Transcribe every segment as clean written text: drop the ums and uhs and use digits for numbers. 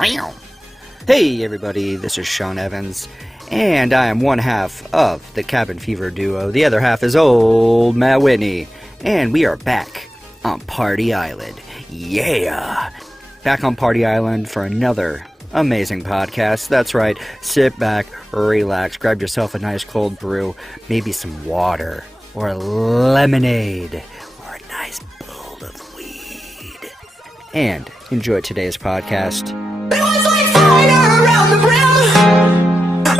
Hey everybody, this is Sean Evans, and I am one half of the Cabin Fever duo. The other half is old Matt Whitney, and we are back on Party Island. Yeah! Back on Party Island for another amazing podcast. That's right, sit back, relax, grab yourself a nice cold brew, maybe some water, or lemonade, or a nice bowl of weed, and enjoy today's podcast. It was like fire around the brim,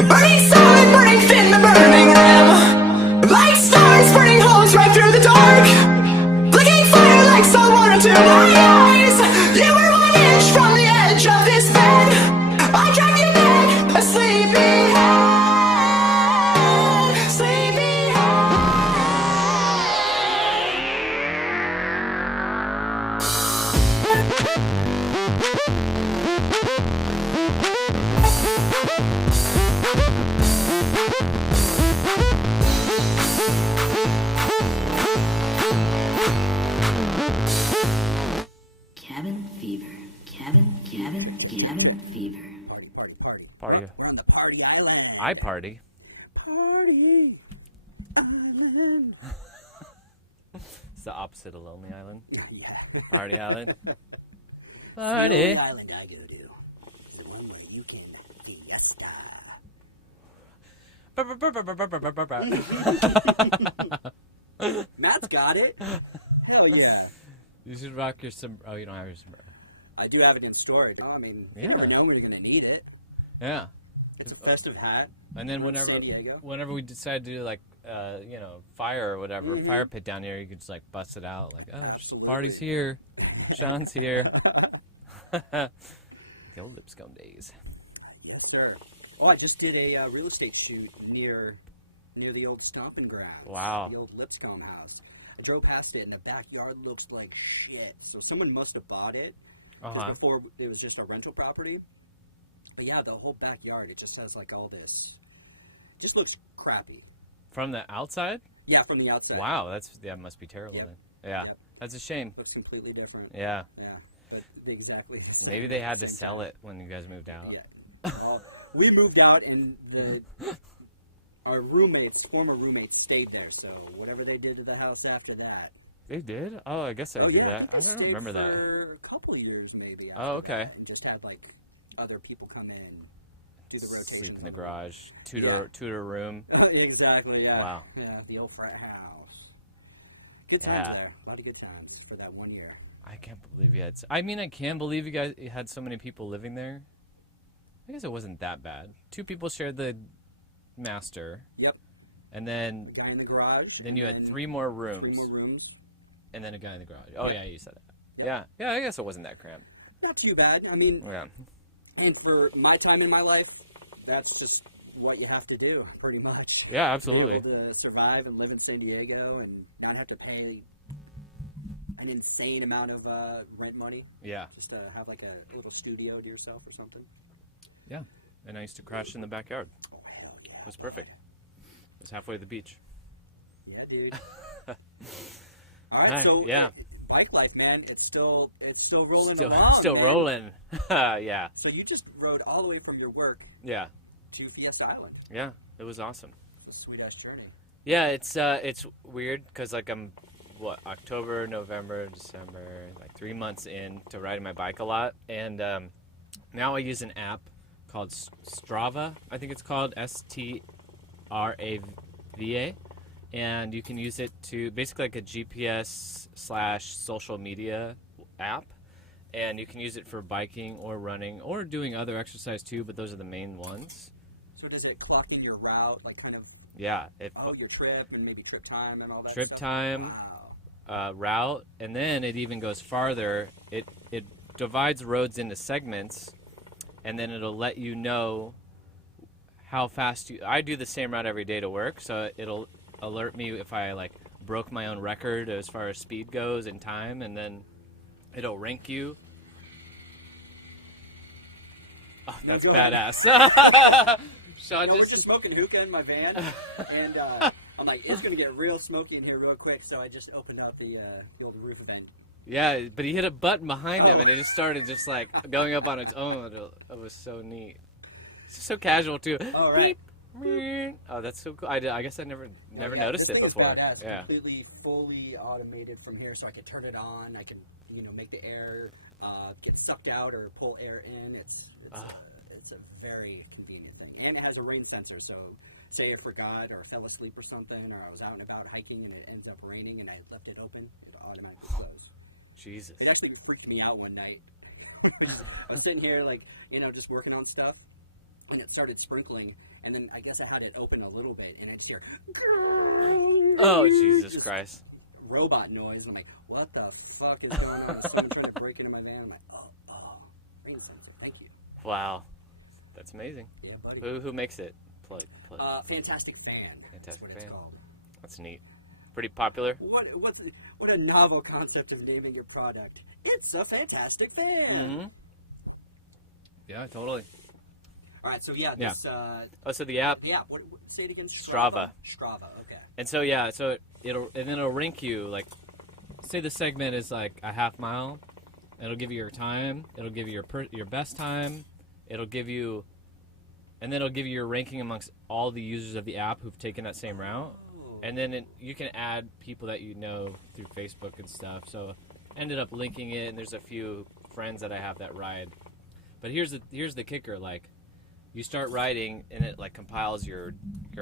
burning solid, burning thin, the burning rim, like stars burning holes right through the dark, flicking fire like salt water to my eyes. You were 1 inch from the edge of this bed. I dragged you back, a sleepy head, sleepy Cabin fever. Cabin fever. Party. We're on the Party Island. I party. Party Island. It's the opposite of Lonely Island. Yeah. Party Island. The Party. only island I go to is the one where you can fiesta. Matt's got it. Hell yeah. You should rock your sombrero. Oh, you don't have your sombrero. I do have it in storage. I mean, you Yeah. never know when you're going to need it. Yeah. It's a festive hat. And then From San Diego. whenever we decide to do like, fire or whatever, Mhm. fire pit down here, you could just like bust it out. Like, oh, Absolutely. party's here. Sean's here. The old Lipscomb days. Yes, sir. Oh, I just did a real estate shoot near the old stomping ground. Wow. The old Lipscomb house. I drove past it, and the backyard looks like shit. So someone must have bought it. 'Cause Uh-huh. before it was just a rental property. But yeah, the whole backyard, it just has like all this. It just looks crappy. From the outside? Yeah, from the outside. Wow, that must be terrible Yep. then. Yeah. Yep. That's a shame. Looks completely different. Yeah. Yeah. But exactly the same Maybe they at had the to same sell time. it when you guys moved out. Yeah. Well, we moved out, and our former roommates, stayed there. So whatever they did to the house after that. They did? Oh, I guess I do yeah, that. think I they don't stayed remember that. For a couple of years, maybe. Oh, after okay. that, and just had like other people come in, do the rotation. Sleep in the garage. Tutor room. Exactly. Yeah. Wow. Yeah, the old frat house. Good times Yeah. there. A lot of good times for that 1 year. I can't believe you had. I mean, I can believe you guys had so many people living there. I guess it wasn't that bad. 2 people shared the master, Yep. and then Guy in the garage. then and you had 3 more rooms, 3 more rooms. and then a guy in the garage. Oh yeah, you said that. Yep. Yeah. I guess it wasn't that cramped. Not too bad. I mean, Yeah. and for my time in my life, that's just what you have to do, pretty much. Yeah, absolutely. To be able to survive and live in San Diego and not have to pay an insane amount of rent money. Yeah. Just to have like a little studio to yourself or something. Yeah. And I used to crash in the backyard. Oh, hell yeah. It was perfect. It was halfway to the beach. Yeah, dude. All right, Hi, so yeah. bike life, man, it's still rolling Still, along. still man. rolling. Yeah. So you just rode all the way from your work Yeah. to Fiesta Island. Yeah. It was awesome. It's a sweet ass journey. Yeah, it's weird because like I'm October, November, December, like 3 months in to riding my bike a lot, and now I use an app called Strava. I think it's called STRAVA, and you can use it to basically like a GPS/social media app, and you can use it for biking or running or doing other exercise too. But those are the main ones. So does it clock in your route, like kind of? Yeah. Your trip and maybe trip time and all that Trip stuff? time. Wow. Route, and then it even goes farther. It divides roads into segments, and then it'll let you know how fast I do the same route every day to work, so it'll alert me if I like broke my own record as far as speed goes and time, and then it'll rank you. Oh, that's Go ahead. badass. Sean We're just smoking hookah in my van, and I'm like, it's gonna get real smoky in here real quick. So I just opened up the old roof vent. Yeah, but he hit a button behind him, Oh. and it just started just like going up on its own. It was so neat. It's just so casual too. Oh, right. Beep. Oh, that's so cool. I guess I never noticed this it thing is before. badass. Yeah. Completely, fully automated from here, so I can turn it on. I can, make the air get sucked out or pull air in. It's a very convenient thing, and it has a rain sensor. So, say I forgot or fell asleep or something, or I was out and about hiking and it ends up raining, and I left it open, it automatically closes. Jesus. It actually freaked me out one night. I was sitting here, just working on stuff, and it started sprinkling. And then I guess I had it open a little bit, and I just hear, Oh, Jesus just Christ. robot noise. And I'm like, what the fuck is going on? Is someone trying to break into my van? I'm like, oh, rain sensor, thank you. Wow. That's amazing. Yeah, buddy. Who makes it? Plug. Fantastic Fan. Fantastic That's what Fan. it's called. That's neat. Pretty popular. What a novel concept of naming your product. It's a fantastic fan. Mm-hmm. Yeah, totally. All right, so yeah, Yeah. this So the app. yeah, what say it again? Strava. Strava, okay. And so it'll rank you, like, say the segment is like a half mile. It'll give you your time. It'll give you your best time. It'll give you your ranking amongst all the users of the app who've taken that same route. And then you can add people that you know through Facebook and stuff. So ended up linking it, and there's a few friends that I have that ride. But here's the kicker, like, you start riding and it like compiles your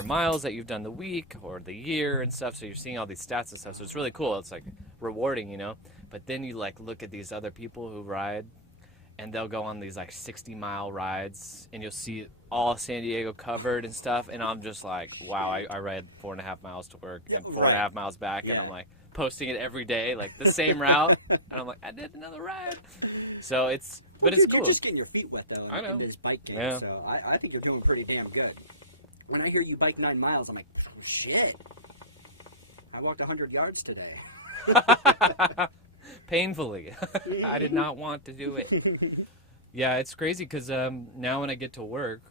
miles that you've done the week or the year and stuff, so you're seeing all these stats and stuff. So it's really cool. It's like rewarding, But then you like look at these other people who ride, and they'll go on these like 60-mile rides, and you'll see all San Diego covered and stuff, and I'm just like, wow, I ride 4.5 miles to work and 4.5 miles back, and I'm like posting it every day, like the same route, and I'm like, I did another ride. So it's Dude, cool. You're just getting your feet wet though. I know. In this bike game, Yeah. so I think you're doing pretty damn good. When I hear you bike 9 miles, I'm like, shit. I walked 100 yards today. Painfully. I did not want to do it. Yeah, it's crazy because now when I get to work,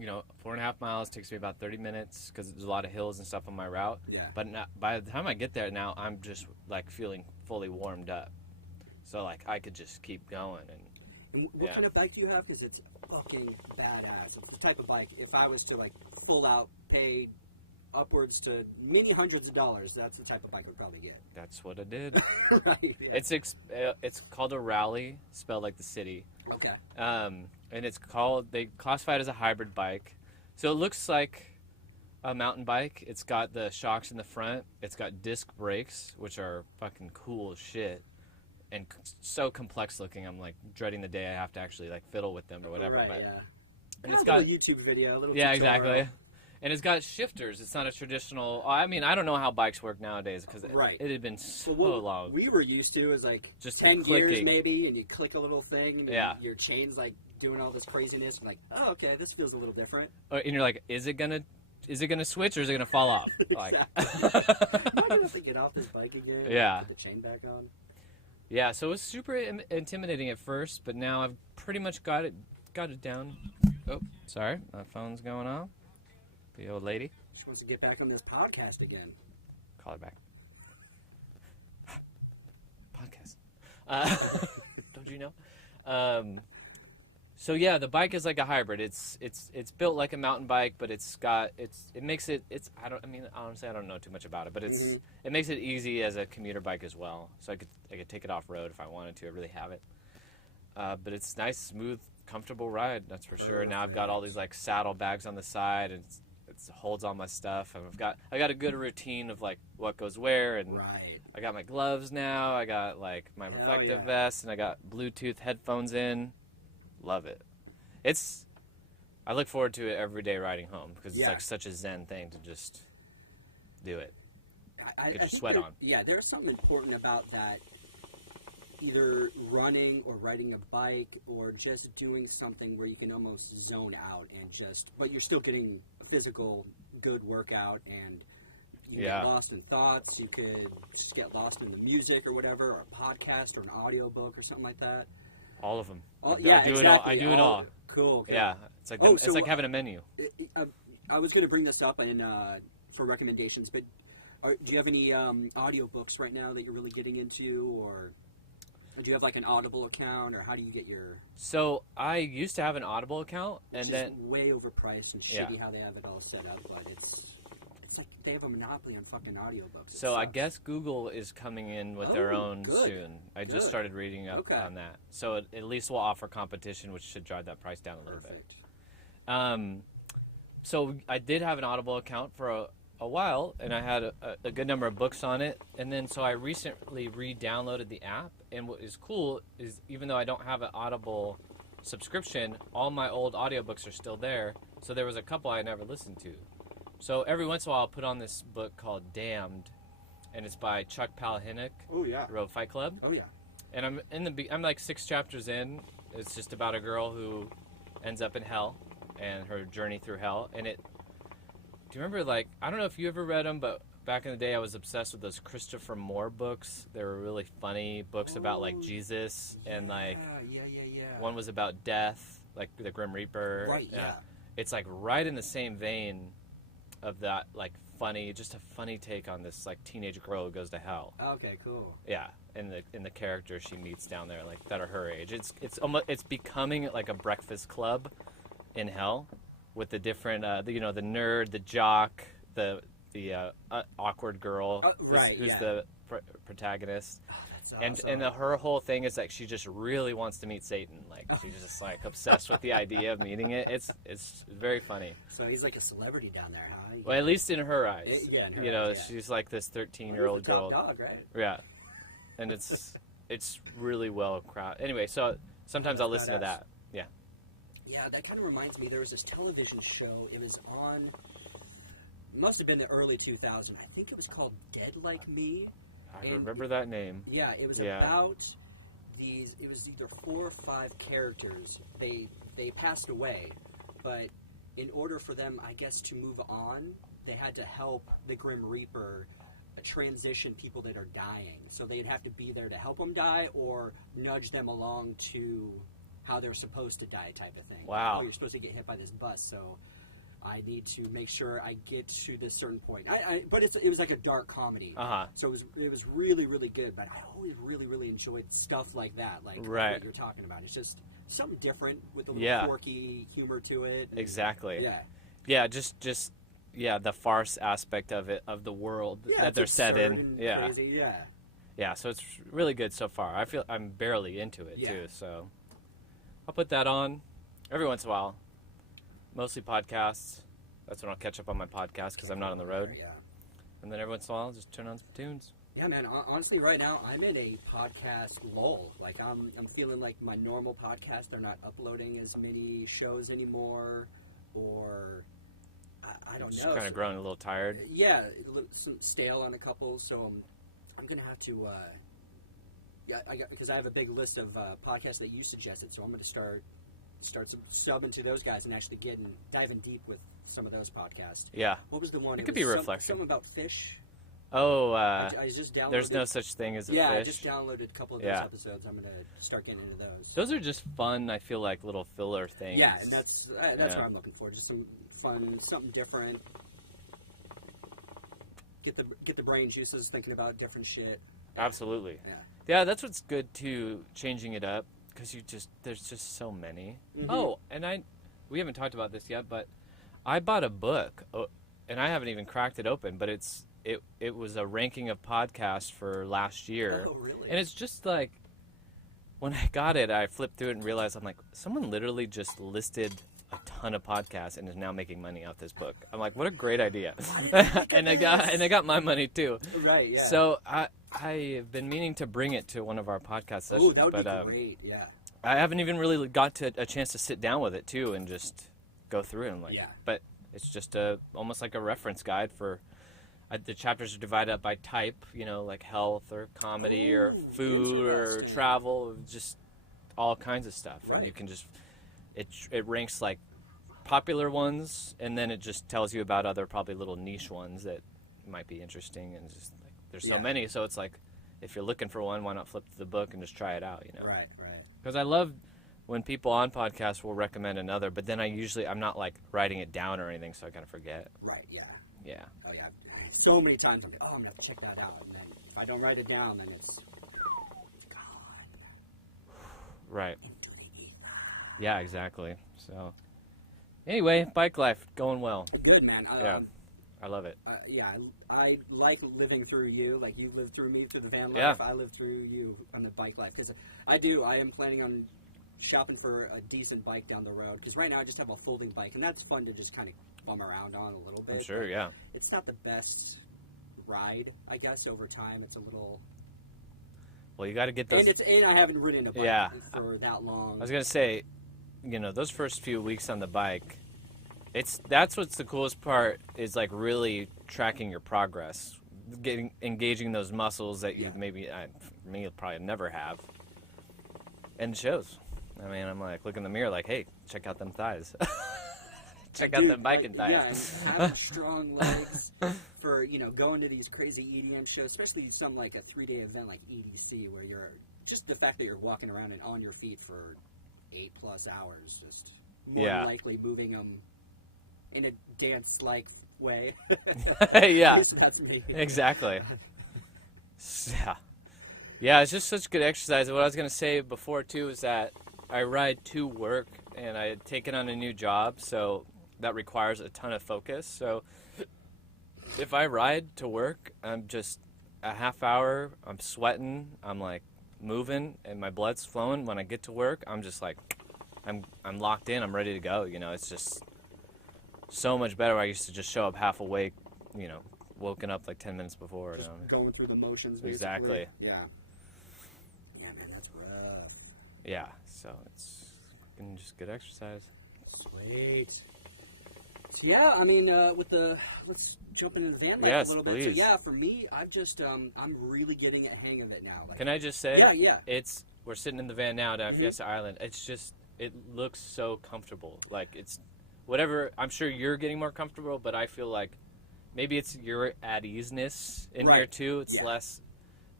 4.5 miles takes me about 30 minutes because there's a lot of hills and stuff on my route. Yeah. But by the time I get there now, I'm just like feeling fully warmed up. So like I could just keep going. And what kind of bike do you have? Because it's fucking badass. It's the type of bike, if I was to like full out pay upwards to many hundreds of dollars, that's the type of bike I'd probably get. That's what I did. Right. Yeah. It's called a rally, spelled like the city. Okay. And they classify it as a hybrid bike. So it looks like a mountain bike. It's got the shocks in the front. It's got disc brakes, which are fucking cool as shit. And so complex looking, I'm like dreading the day I have to actually like fiddle with them or whatever. Right, but, yeah. And It's it's got a got little YouTube video, a little yeah, tutorial. exactly. And it's got shifters. It's not a traditional. I mean, I don't know how bikes work nowadays because Right. it had been so What long. we were used to is like Just 10 clicking. gears maybe, and you click a little thing, and Yeah. your chain's like doing all this craziness. I'm like, oh, okay, this feels a little different. And you're like, is it gonna switch or is it gonna fall off? Like, Exactly. Am I gonna have to get off this bike again? Yeah. Put the chain back on. yeah. So it was super intimidating at first, but now I've pretty much got it down. Oh, sorry, my phone's going off. The old lady. She wants to get back on this podcast again. Call her back. Podcast. Don't you know? So yeah, the bike is like a hybrid. It's built like a mountain bike, but honestly I don't know too much about it, but it makes it easy as a commuter bike as well. So I could take it off road if I wanted to. I really have it. But it's nice, smooth, comfortable ride. That's for sure. Now I've got all these like saddle bags on the side, and it holds all my stuff. And I got a good routine of like what goes where, and Right. I got my gloves now. I got like my Hell reflective yeah. vest, and I got Bluetooth headphones in. Love it. I look forward to it every day riding home because it's like such a zen thing to just do it. I Get your think sweat on. Yeah, there's something important about that. Either running or riding a bike or just doing something where you can almost zone out and but you're still getting a physical good workout, and you get lost in thoughts. You could just get lost in the music or whatever, or a podcast or an audiobook or something like that. All of them. Oh, I yeah, do exactly. it all. Cool. Yeah, it's like Oh, it's so like having a menu. I was going to bring this up for recommendations, but do you have any audiobooks right now that you're really getting into, or Do you have like an Audible account, or how do you get your? So I used to have an Audible account, and Which is then way overpriced and Yeah. shitty how they have it all set up, but it's like they have a monopoly on fucking audiobooks. It so I sucks. guess Google is coming in with their Oh, own good. soon. I just Good. started reading up Okay. on that, so at least we'll offer competition, which should drive that price down a little Perfect. bit. So I did have an Audible account for a while, and I had a good number of books on it, and then so I recently re-downloaded the app, and what is cool is even though I don't have an Audible subscription, all my old audiobooks are still there, so there was a couple I never listened to. So every once in a while I'll put on this book called Damned, and it's by Chuck Palahniuk, Oh yeah. who wrote Fight Club, Oh yeah. and I'm like 6 chapters in. It's just about a girl who ends up in hell and her journey through hell, and it do you remember, like, I don't know if you ever read them, but back in the day I was obsessed with those Christopher Moore books. They were really funny books about, like, Jesus, and, like, Yeah. one was about death, like the Grim Reaper. Right, yeah. It's, like, right in the same vein of that, like, funny, just a funny take on this, like, teenage girl who goes to hell. Okay, cool. Yeah, and the characters she meets down there, like, that are her age. It's becoming, like, a breakfast club in hell, with the different, the nerd, the jock, the awkward girl, who's the protagenist, That's awesome. her whole thing is like she just really wants to meet Satan. Like she's just like obsessed with the idea of meeting it. It's very funny. So he's like a celebrity down there, huh? Well, at least in her eyes, Yeah, in her eyes, yeah. she's like this Well, 13-year-old he's the top girl. dog, right? Yeah, and it's really well crafted. Anyway, so sometimes I'll listen to Badass. that. Yeah. Yeah, that kind of reminds me. There was this television show. It was on. Must have been the early 2000s. I think it was called Dead Like Me. I And remember that name. Yeah, it was Yeah. about these. It was either 4 or 5 characters. They passed away, but in order for them, I guess, to move on, they had to help the Grim Reaper transition people that are dying. So they'd have to be there to help them die or nudge them along to how they're supposed to die, type of thing. Wow. Oh, you're supposed to get hit by this bus, so I need to make sure I get to this certain point. But it was like a dark comedy. Uh-huh. So it was really, really good. But I always really, really enjoyed stuff like that, like Right. what you're talking about. It's just something different with a little Yeah. quirky humor to it. and- Exactly. Yeah. Yeah, just the farce aspect of it, of the world Yeah, that it's they're set in. absurd and Yeah. crazy, yeah. Yeah, so it's really good so far. I feel I'm barely into it Yeah. too, so I'll put that on every once in a while. Mostly podcasts. That's when I'll catch up on my podcast because I'm not on the road. Yeah. And then every once in a while, I'll just turn on some tunes. Yeah, man. Honestly, right now I'm in a podcast lull. Like I'm feeling like my normal podcast. They're not uploading as many shows anymore, or I don't Just know. kind of growing a little tired. Yeah, some stale on a couple. So I'm gonna have to. Because I have a big list of podcasts that you suggested. So I'm gonna start subbing to those guys and actually diving deep with some of those podcasts. Yeah. What was the one? It could be a reflection. Something about fish. Oh, I just downloaded. there's no such thing as a Yeah, fish. I just downloaded a couple of those Yeah. episodes. I'm gonna start getting into those. Those are just fun, I feel like, little filler things. Yeah, and that's Yeah. what I'm looking for. Just some fun, something different. Get the brain juices thinking about different shit. Absolutely. Yeah. Yeah, that's what's good too, changing it up, because there's just so many. Mhm. Oh, and we haven't talked about this yet, but I bought a book, and I haven't even cracked it open, but it was a ranking of podcasts for last year. Oh, really? And it's just like, when I got it, I flipped through it and realized, I'm like, someone literally just listed a ton of podcasts and is now making money off this book. I'm like, what a great idea. and I got my money too. Right. Yeah. So I've been meaning to bring it to one of our podcast sessions, Ooh, that would but be great. Yeah. I haven't even really got a chance to sit down with it too and just go through it. I'm like, Yeah. But it's just almost like a reference guide for. The chapters are divided up by type, like health or comedy or Ooh, food or interesting. travel, just all kinds of stuff. Right. And you can just it ranks like popular ones, and then it just tells you about other probably little niche ones that might be interesting. And just like there's so Yeah. many, so it's like if you're looking for one, why not flip to the book and just try it out? Right. Because I love when people on podcasts will recommend another, but then I'm not like writing it down or anything, so I kind of forget. Right. Yeah. Yeah. Oh yeah. So many times I'm like, oh, I'm gonna have to check that out, and then if I don't write it down, then it's gone. Right. Yeah, exactly. So, anyway, bike life going well. Good, man. Yeah, I love it. Yeah, I like living through you. Like, you live through me through the van life. Yeah. I live through you on the bike life. Because I am planning on shopping for a decent bike down the road. Because right now I just have a folding bike, and that's fun to just kind of bum around on a little bit. I'm sure, yeah. It's not the best ride, I guess, over time. It's a little... Well, you got to get those... And I haven't ridden a bike for that long. I was going to say, you know, those first few weeks on the bike, that's what's the coolest part, is like really tracking your progress, engaging those muscles that you maybe, for me, probably never have. And it shows. I mean, I'm like, look in the mirror like, hey, check out them thighs. Check out them biking thighs. Yeah, and having strong legs for, you know, going to these crazy EDM shows, especially some like a 3-day event like EDC, where you're, just the fact that you're walking around and on your feet for 8+ hours, just more than likely moving them in a dance-like way. Yeah. That's me. Exactly. Yeah. Yeah, it's just such good exercise. What I was going to say before, too, is that I ride to work, and I had taken on a new job, so that requires a ton of focus. So if I ride to work, I'm just a half hour, I'm sweating, I'm like moving, and my blood's flowing. When I get to work, I'm just like, I'm locked in, I'm ready to go. You know, it's just so much better. I used to just show up half awake, you know, woken up like 10 minutes before. Just you know? going through the motions. Basically. Exactly. Yeah. Yeah, man, that's rough. Yeah, so it's just good exercise. Sweet. So yeah, I mean, let's jump into the van life Yes, a little please. bit. So yeah, for me, I've just, I'm really getting a hang of it now. Like, Can I just say? Yeah. We're sitting in the van now down at Fiesta Island. It's just, it looks so comfortable. Like, it's whatever. I'm sure you're getting more comfortable, but I feel like maybe it's your at easeness in here too. It's less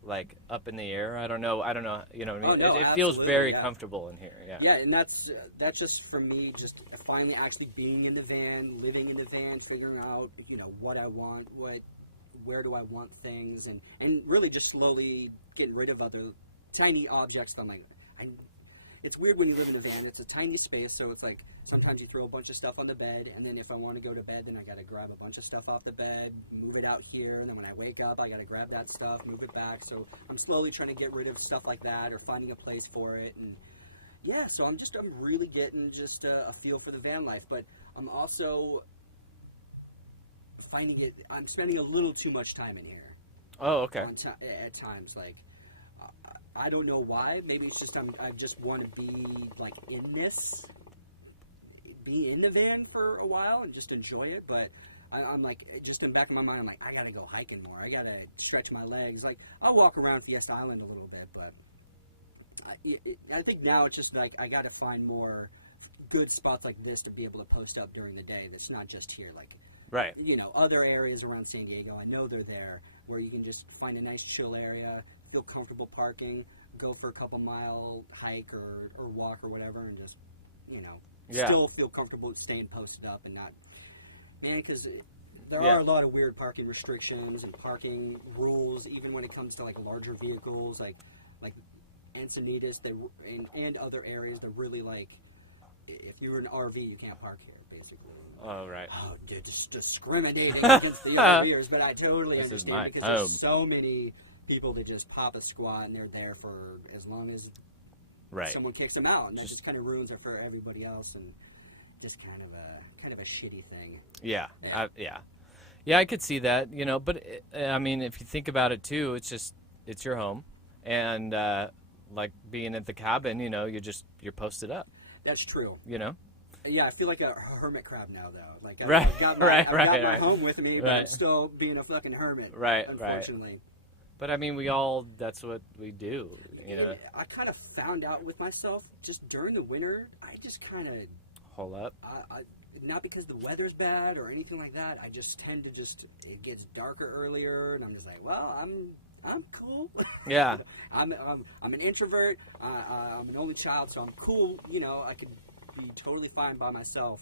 like up in the air. I don't know. You know what I mean? No, it feels very comfortable in here. Yeah. Yeah, and that's just for me, just finally actually being in the van, living in the van, figuring out, you know, what I want, where do I want things, and really just slowly getting rid of other tiny objects that I'm like, it's weird when you live in a van. It's a tiny space, so it's like sometimes you throw a bunch of stuff on the bed, and then if I want to go to bed, then I got to grab a bunch of stuff off the bed, move it out here, and then when I wake up, I got to grab that stuff, move it back. So I'm slowly trying to get rid of stuff like that or finding a place for it. And yeah, so I'm really getting just a feel for the van life, but I'm also finding I'm spending a little too much time in here. Oh, okay. At times, like, I don't know why. Maybe it's just I just want to be like be in the van for a while and just enjoy it. But I'm like, just in the back of my mind, I'm like, I gotta go hiking more. I gotta stretch my legs. Like, I'll walk around Fiesta Island a little bit, but I think now it's just like I gotta find more good spots like this to be able to post up during the day. That's not just here. Like, right. You know, other areas around San Diego, I know they're there, where you can just find a nice chill area, feel comfortable parking, go for a couple mile hike or walk or whatever, and just, you know, still feel comfortable staying posted up and not, man, because there are a lot of weird parking restrictions and parking rules, even when it comes to like larger vehicles, like Encinitas, and other areas that really, like, if you're an RV, you can't park here, basically. Oh, right. Oh, dude, just discriminating against the RVers, but I totally This understand because there's so many people that just pop a squat and they're there for as long as someone kicks them out, and that just kind of ruins it for everybody else, and just kind of a shitty thing. Yeah. Yeah, I could see that, you know, but I mean, if you think about it too, it's your home, and like being at the cabin, you know, you're posted up. That's true. You know. Yeah, I feel like a hermit crab now, though. Like, I've got my home with me, but I'm still being a fucking hermit. Right. Unfortunately. But I mean, that's what we do, you know. I kind of found out with myself just during the winter. I just kind of hole up. Not because the weather's bad or anything like that. I just tend to it gets darker earlier, and I'm just like, well, I'm cool. Yeah. I'm an introvert. I'm an only child, so I'm cool. You know, I could be totally fine by myself.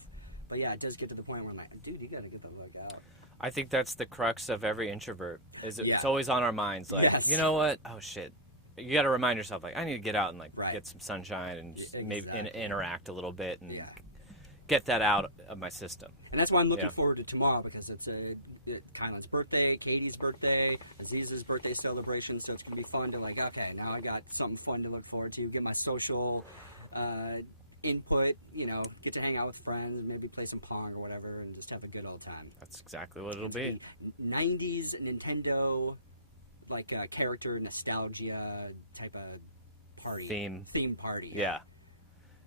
But yeah, it does get to the point where I'm like, dude, you gotta get the fuck out. I think that's the crux of every introvert. It's always on our minds. Like, you know what? Oh shit, you got to remind yourself, like, I need to get out and, like, Right. get some sunshine and just maybe Exactly. interact a little bit and Yeah. get that out of my system. And that's why I'm looking Yeah. forward to tomorrow, because it's Kylan's birthday, Katie's birthday, Aziz's birthday celebration, so it's going to be fun to, like, okay, now I got something fun to look forward to, get my social input, you know, get to hang out with friends, maybe play some Pong or whatever, and just have a good old time. That's exactly what it'll It's be. 90s Nintendo, like, character nostalgia type of party. Theme party. Yeah.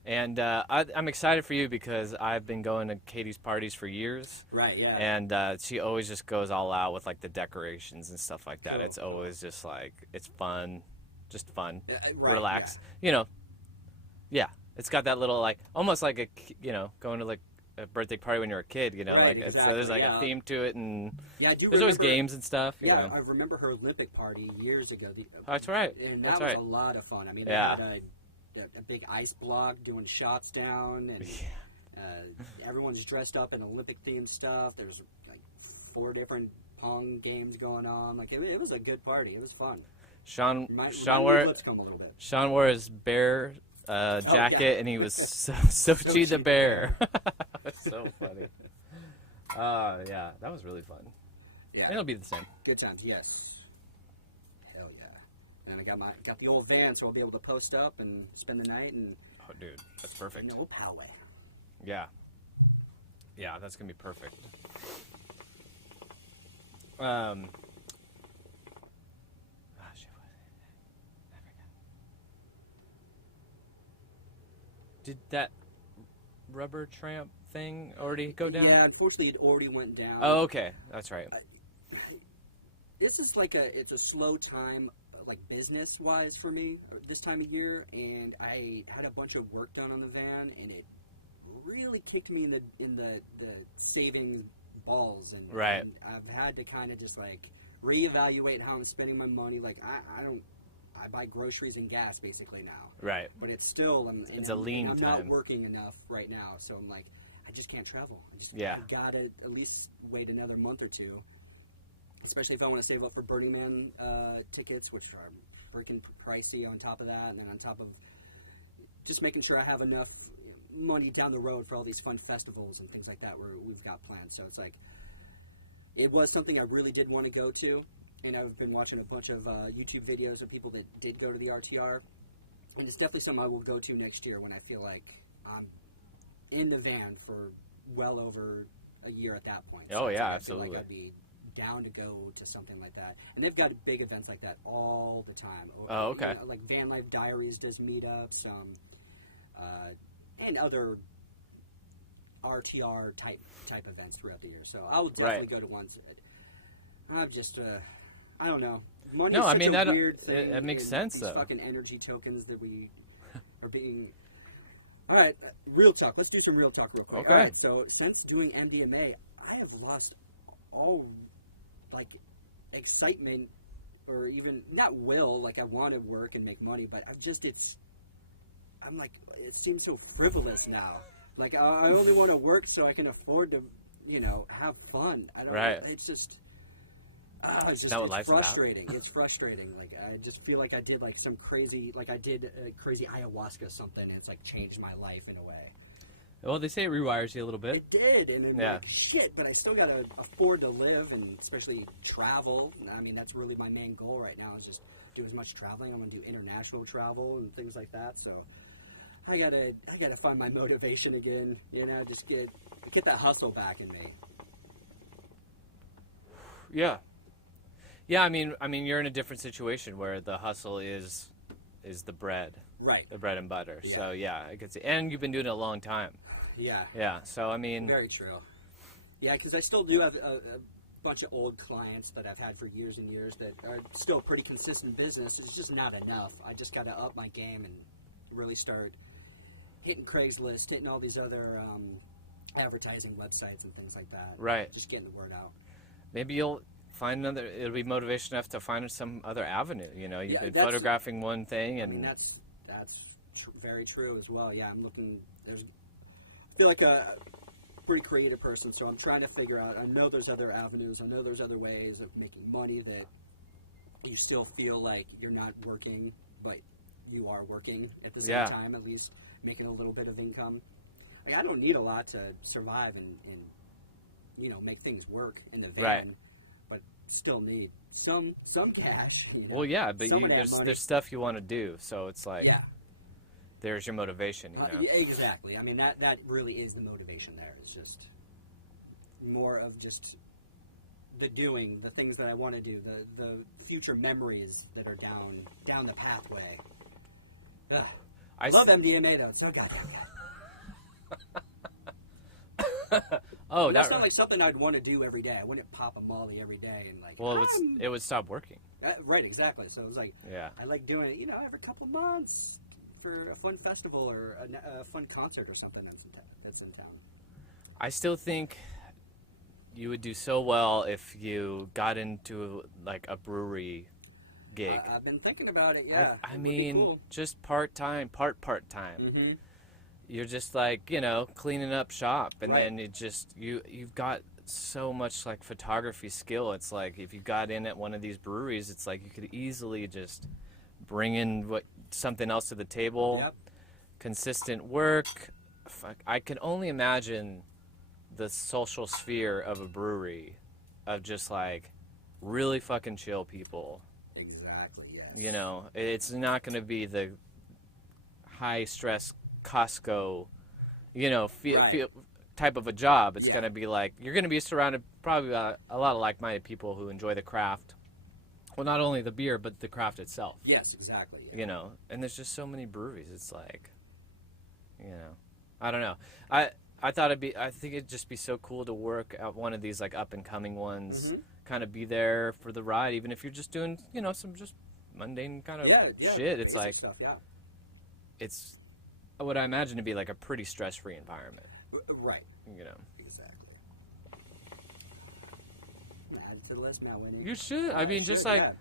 And I'm excited for you because I've been going to Katie's parties for years. Right, yeah. And she always just goes all out with, like, the decorations and stuff like that. Cool. It's always just, like, it's fun. Just fun. Right, Relax. You know, yeah. It's got that little, like, almost like going to, like, a birthday party when you're a kid, you know? Right, like exactly, there's, like, yeah. a theme to it, and Yeah, I do there's always remember- games and stuff, you Yeah, know? I remember her Olympic party years ago. That's right. And That's that was right. a lot of fun. I mean, Yeah. they had a big ice block doing shots down, and everyone's dressed up in Olympic-themed stuff. There's, like, 4 different Pong games going on. Like, it was a good party. It was fun. Sean Remind wore me of Lipscomb a little bit. Sean wore his bear jacket, yeah. and he was Sochi the the bear. That's so funny. Yeah, that was really fun. Yeah, It'll be the same. good times. Yes, hell yeah. And I got the old van, so I'll be able to post up and spend the night and Oh, dude, that's perfect. no power. Yeah. Yeah, that's gonna be perfect. Ah, shit, what was it? I forgot. Did that rubber tramp thing already go down? Yeah, unfortunately, it already went down. Oh, okay. That's right. This is like it's a slow time, like business wise for me this time of year, and I had a bunch of work done on the van, and it really kicked me in the savings balls, and, Right. and I've had to kind of just like reevaluate how I'm spending my money. Like I buy groceries and gas basically now, Right. but it's still It's a lean I'm time. not working enough right now, so I'm like I just can't travel. Yeah. I gotta at least wait another month or two. Especially if I want to save up for Burning Man tickets, which are freaking pricey on top of that, and then on top of just making sure I have enough money down the road for all these fun festivals and things like that where we've got planned. So it's like, it was something I really did want to go to, and I've been watching a bunch of YouTube videos of people that did go to the RTR, and it's definitely something I will go to next year when I feel like I'm in the van for well over a year at that point. Oh, it's yeah, like I absolutely. feel like I'd be down to go to something like that, and they've got big events like that all the time. Oh, okay. You know, like Van Life Diaries does meetups, and other RTR type events throughout the year. So I will definitely Right. go to ones. I'm just I don't know. Money No, is I such mean, a that- weird it- thing, it makes and sense, these though. fucking energy tokens that we are being. All right, real talk. Let's do some real talk real quick. Okay. All right, so since doing MDMA, I have lost all like excitement, or even not will. Like I want to work and make money, but I'm like, it seems so frivolous now. Like I only want to work so I can afford to, have fun. I don't. Right. It's just. Is that what life's about? frustrating. It's frustrating. Like I just feel like I did like some crazy, like I did a crazy ayahuasca something, and it's like changed my life in a way. Well, they say it rewires you a little bit. It did, and then Yeah. like shit, but I still gotta afford to live, and especially travel. I mean, that's really my main goal right now is just do as much traveling. I'm gonna do international travel and things like that. So I gotta find my motivation again. Just get that hustle back in me. Yeah. Yeah, I mean, you're in a different situation where the hustle is the bread, Right. the bread and butter. Yeah. So yeah, I could see, and you've been doing it a long time. Yeah. Yeah. So I mean, Very true. Yeah, because I still do have a bunch of old clients that I've had for years and years that are still pretty consistent business. It's just not enough. I just got to up my game and really start hitting Craigslist, hitting all these other advertising websites and things like that. Right. Just getting the word out. maybe you'll find another. It'll be motivation enough to find some other avenue. You've Yeah, been that's- photographing one thing, I and mean, that's very true as well. Yeah, I'm looking. I feel like a pretty creative person, so I'm trying to figure out. I know there's other avenues. I know there's other ways of making money that you still feel like you're not working, but you are working at the same Yeah. time, at least making a little bit of income. Like, I don't need a lot to survive and make things work in the van, Right. but still need some cash. Well, yeah, but Some of that money. there's stuff you want to do, so it's like Yeah. there's your motivation, you know. Yeah, exactly. I mean, that really is the motivation there. It's just more of just the doing, the things that I want to do, the future memories that are down the pathway. Ugh. I Love s- MDMA though. It's so goddamn good. Oh, That's that. not like something I'd want to do every day. I wouldn't pop a Molly every day and like. Well, it would stop working. Right, exactly. So it was like, Yeah. I like doing it, every couple months for a fun festival or a fun concert or something that's in town. I still think you would do so well if you got into like a brewery gig. I've been thinking about it. Yeah, I it would be mean, cool. just part-time. Mm-hmm. You're just like, cleaning up shop, and Right. then you've got so much like photography skill. It's like if you got in at one of these breweries, it's like you could easily just bring in something else to the table. Yep. Consistent work. Fuck, I can only imagine the social sphere of a brewery, of just like really fucking chill people. Exactly. Yes. It's not going to be the high stress Costco, Right. type of a job. It's Yeah. going to be like, you're going to be surrounded probably by a lot of like-minded people who enjoy the craft. Well, not only the beer, but the craft itself. Yes, exactly. Yeah. And there's just so many breweries. It's like, I don't know. I think it'd just be so cool to work at one of these like up and coming ones, Mhm. kind of be there for the ride, even if you're just doing, some just mundane kind of Yeah, shit. It's basic like, stuff. Yeah. it's what I imagine to be like a pretty stress-free environment, Right. Exactly. Add it to the list now, Winnie. You should. I mean, just should, like yeah.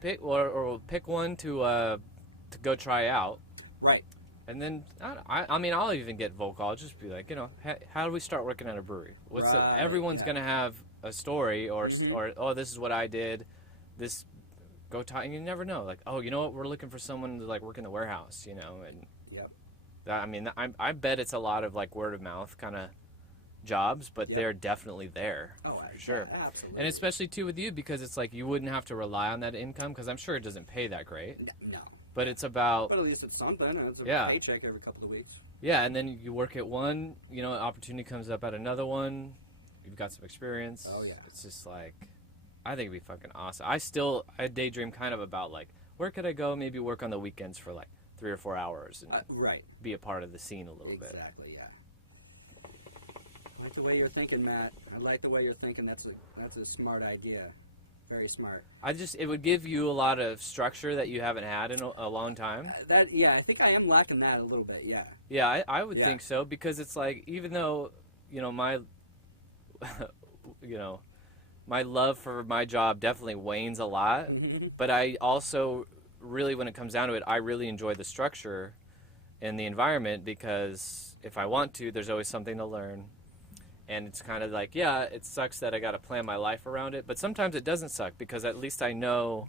pick or pick one to go try out, Right. and then I mean, I'll even get vocal. I'll just be like, how do we start working at a brewery? Right, Everyone's yeah. gonna have a story, or Mhm. or oh, this is what I did. This go talk, and you never know. Like, oh, you know what? We're looking for someone to like work in the warehouse, and Yep. I mean, I bet it's a lot of like word of mouth kind of jobs, but Yeah. they're definitely there. Oh, for sure. Absolutely. And especially too with you, because it's like you wouldn't have to rely on that income, because I'm sure it doesn't pay that great. No. But it's about But at least it's something. It's a Yeah. paycheck every couple of weeks. yeah, and then you work at one, an opportunity comes up at another one. You've got some experience. Oh, yeah. It's just like, I think it'd be fucking awesome. I daydream kind of about like, where could I go? Maybe work on the weekends for like 3 or 4 hours and Right. be a part of the scene a little bit. Exactly. Yeah. I like the way you're thinking, Matt. I like the way you're thinking. That's a smart idea. Very smart. It would give you a lot of structure that you haven't had in a long time. I think I am lacking that a little bit. Yeah. Yeah, I would Yeah. think so, because it's like, even though, my, my love for my job definitely wanes a lot, but I also really, when it comes down to it, I really enjoy the structure and the environment, because if I want to, there's always something to learn. And it's kind of like, yeah, it sucks that I got to plan my life around it, but sometimes it doesn't suck, because at least I know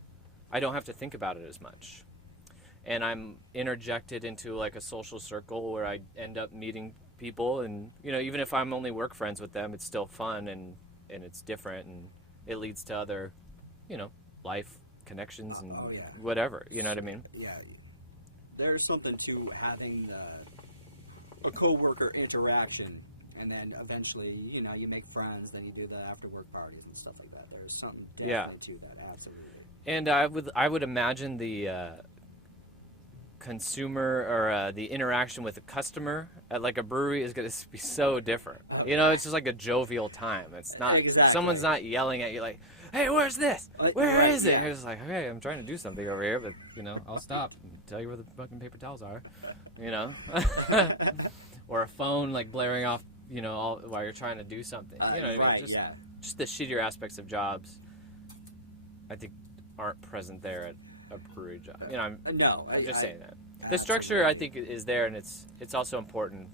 I don't have to think about it as much. And I'm interjected into like a social circle where I end up meeting people, and even if I'm only work friends with them, it's still fun, and it's different, and it leads to other life connections and Oh, yeah. whatever, you know what I mean? Yeah. There's something to having a coworker interaction, and then eventually, you make friends. Then you do the after work parties and stuff like that. There's something definitely to that. Absolutely. And I would imagine the consumer, or the interaction with a customer at like a brewery is going to be so different. It's just like a jovial time. It's not Exactly. someone's not yelling at you like, "Hey, where's this? Where Right, is it?" yeah. You're just like, "Okay, I'm trying to do something over here, but I'll stop and tell you where the fucking paper towels are." Or a phone like blaring off, all while you're trying to do something. You know what I mean? Right. Just, Yeah. just the shittier aspects of jobs, I think, aren't present there at a brewery job. No. I'm just saying that. The structure, I think, is there, and it's also important.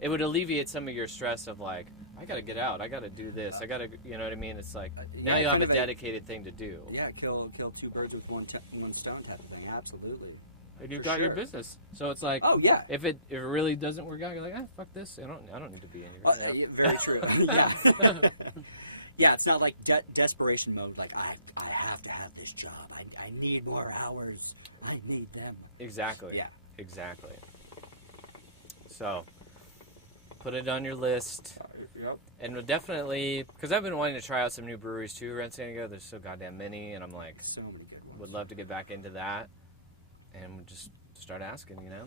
it would alleviate some of your stress of like, I gotta get out, I gotta do this, I gotta, you know what I mean? It's like now you have a dedicated thing to do. Yeah, kill two birds with one stone type of thing. Absolutely. And you've got your business, so it's like, oh yeah, if it really doesn't work out, you're like, fuck this, I don't need to be in here. Yeah, very true. Yeah, yeah. It's not like desperation mode. Like I have to have this job. I need more hours. I need them. Exactly. Yeah. Exactly. So, put it on your list. Yep. And we'll definitely, because I've been wanting to try out some new breweries too around San Diego. There's so goddamn many, and I'm like, So many good ones. would love to get back into that, and we'll just start asking, you know.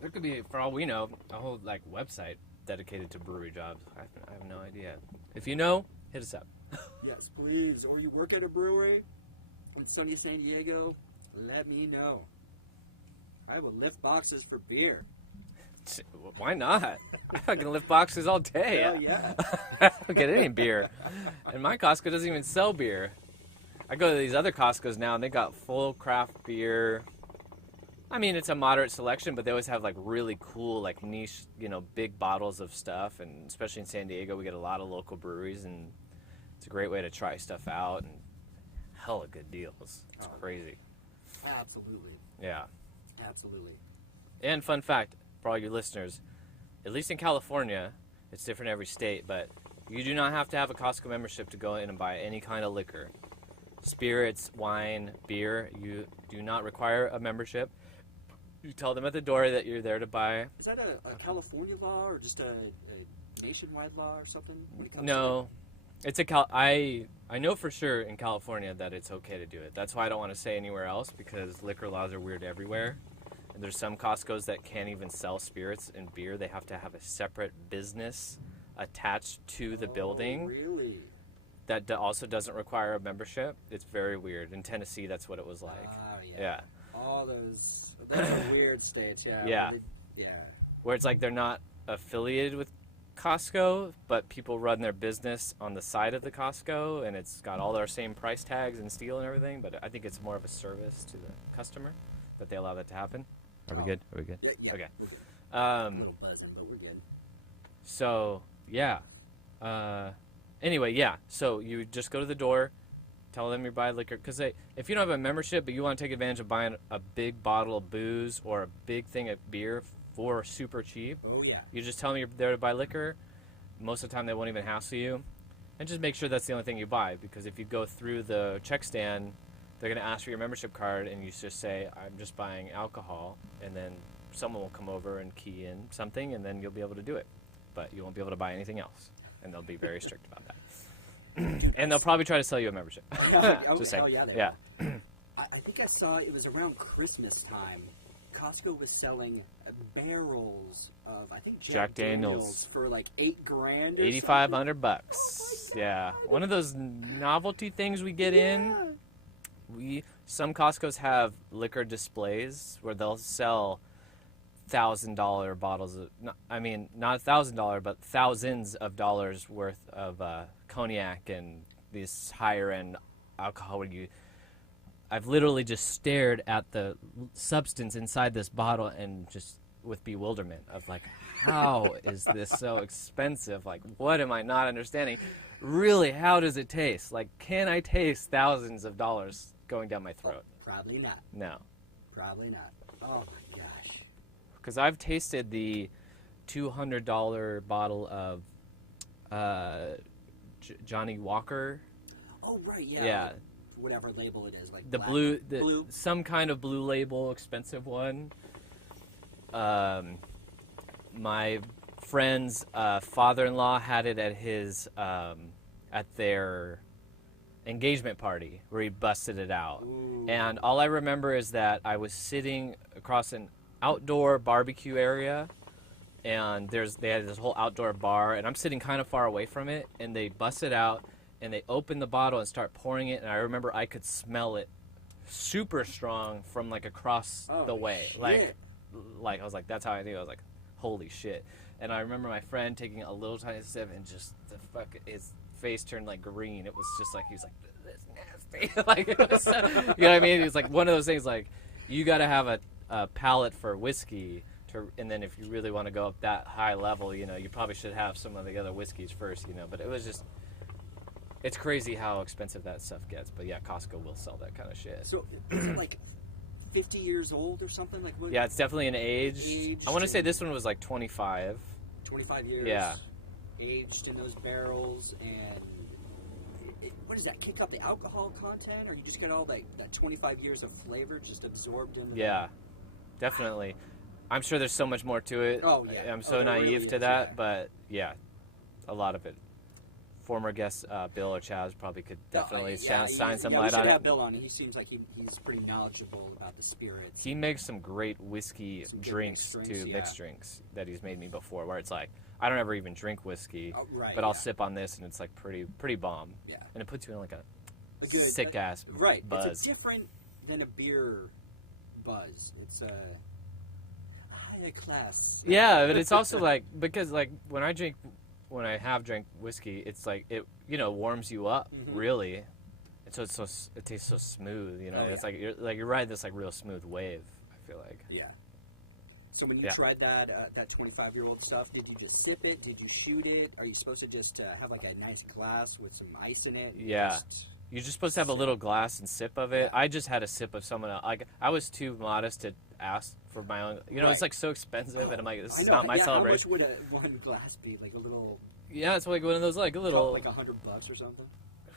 There could be, for all we know, a whole like website dedicated to brewery jobs. I have no idea. If you know, hit us up. Yes, please. Or you work at a brewery in sunny San Diego, let me know. I will lift boxes for beer. Why not? I fucking lift boxes all day. Hell yeah. I don't get any beer. And my Costco doesn't even sell beer. I go to these other Costco's now, and they got full craft beer. I mean, it's a moderate selection, but they always have, like, really cool, like, niche, you know, big bottles of stuff. And especially in San Diego, we get a lot of local breweries, and it's a great way to try stuff out. And hella good deals. It's crazy. Absolutely. Yeah. Absolutely. And fun fact, for all your listeners, at least in California, it's different every state, but you do not have to have a Costco membership to go in and buy any kind of liquor. Spirits, wine, beer, you do not require a membership. You tell them at the door that you're there to buy. Is that a California law or just a nationwide law or something? When it comes No. It's I know for sure in California that it's okay to do it. That's why I don't want to say anywhere else, because liquor laws are weird everywhere. And there's some Costco's that can't even sell spirits and beer. They have to have a separate business attached to the building. Really? That also doesn't require a membership. It's very weird. In Tennessee, that's what it was like. Yeah. All those are weird states, yeah. Yeah. Yeah. Where it's like they're not affiliated with Costco, but people run their business on the side of the Costco, and it's got all their same price tags and steel and everything, but I think it's more of a service to the customer that they allow that to happen. Are we good? Are we good? Yeah, yeah. Okay. We're good. A little buzzing, but we're good. So, yeah. Anyway, yeah. So you just go to the door, tell them you're buying liquor. Because if you don't have a membership, but you want to take advantage of buying a big bottle of booze or a big thing of beer for super cheap, Oh, yeah. you just tell them you're there to buy liquor. Most of the time, they won't even hassle you. And just make sure that's the only thing you buy. Because if you go through the check stand, they're going to ask for your membership card, and you just say, I'm just buying alcohol. And then someone will come over and key in something, and then you'll be able to do it. But you won't be able to buy anything else. And they'll be very strict about that. And they'll probably try to sell you a membership. Just saying. Oh, yeah. Yeah. I think I saw it was around Christmas time. Costco was selling barrels of, I think, Jack Daniels for like $8,000 or $8,500. Yeah. One of those novelty things we get in. Some Costco's have liquor displays where they'll sell $1,000 bottles of, not $1,000, but thousands of dollars worth of cognac and these higher end alcohol where I've literally just stared at the substance inside this bottle and just with bewilderment of like, how is this so expensive? Like, what am I not understanding? Really, how does it taste? Like, can I taste thousands of dollars going down my throat? Probably not. No. Probably not. Oh my gosh. Because I've tasted the $200 bottle of Johnny Walker. Oh, right, yeah. Yeah. Like whatever label it is. Like The black, blue, some kind of blue label, expensive one. My friend's father-in-law had it at his at their engagement party where he busted it out. Ooh. And all I remember is that I was sitting across an outdoor barbecue area, and they had this whole outdoor bar, and I'm sitting kind of far away from it, and they bust it out, and they open the bottle and start pouring it, and I remember I could smell it super strong from like across the way. Shit. Like I was like, that's how I knew. I was like, holy shit. And I remember my friend taking a little tiny sip and just his face turned like green. It was just like, he was like, this is nasty. Like, it was so, you know what I mean? It was like one of those things like, you got to have a palate for whiskey And then if you really want to go up that high level, you know, you probably should have some of the other whiskeys first, you know. But it was just, it's crazy how expensive that stuff gets. But yeah, Costco will sell that kind of shit. So is it like 50 years old or something? Like what? Yeah, it's definitely an age. Aged I want to say this one was like 25. 25 years. Yeah. Aged in those barrels, and what does that kick up the alcohol content, or you just get all that 25 years of flavor just absorbed in? Yeah, definitely. I'm sure there's so much more to it. Oh yeah. I'm so there naive really to is, that, yeah. but yeah, a lot of it. Former guest Bill or Chaz probably could definitely shine some light we on should it. have Bill on. He seems like he's pretty knowledgeable about the spirits. He makes some great whiskey Some good drinks mixed too, drinks, yeah. mixed drinks that he's made me before, where it's like I don't ever even drink whiskey, Right, but I'll yeah. sip on this and it's like pretty bomb. Yeah. And it puts you in like a A good, sick ass right. buzz. It's different than a beer buzz. It's a higher class. Yeah, but it's also like because like when I have drank whiskey, it's like it warms you up really, and so it tastes so smooth. You know, Oh, it's yeah. like you're riding this like real smooth wave. I feel like. Yeah. So when you Yeah. tried that 25-year-old stuff, did you just sip it? Did you shoot it? Are you supposed to just have like a nice glass with some ice in it? Yeah. You're just supposed to have a little glass and sip of it. Yeah. I just had a sip of someone else. Like I was too modest to ask for my own. You know, it's Right. like so expensive, and I'm like, this I is know, not my yeah, celebration. How much would one glass be? Like a little, Yeah, it's like one of those like a little, like $100 or something?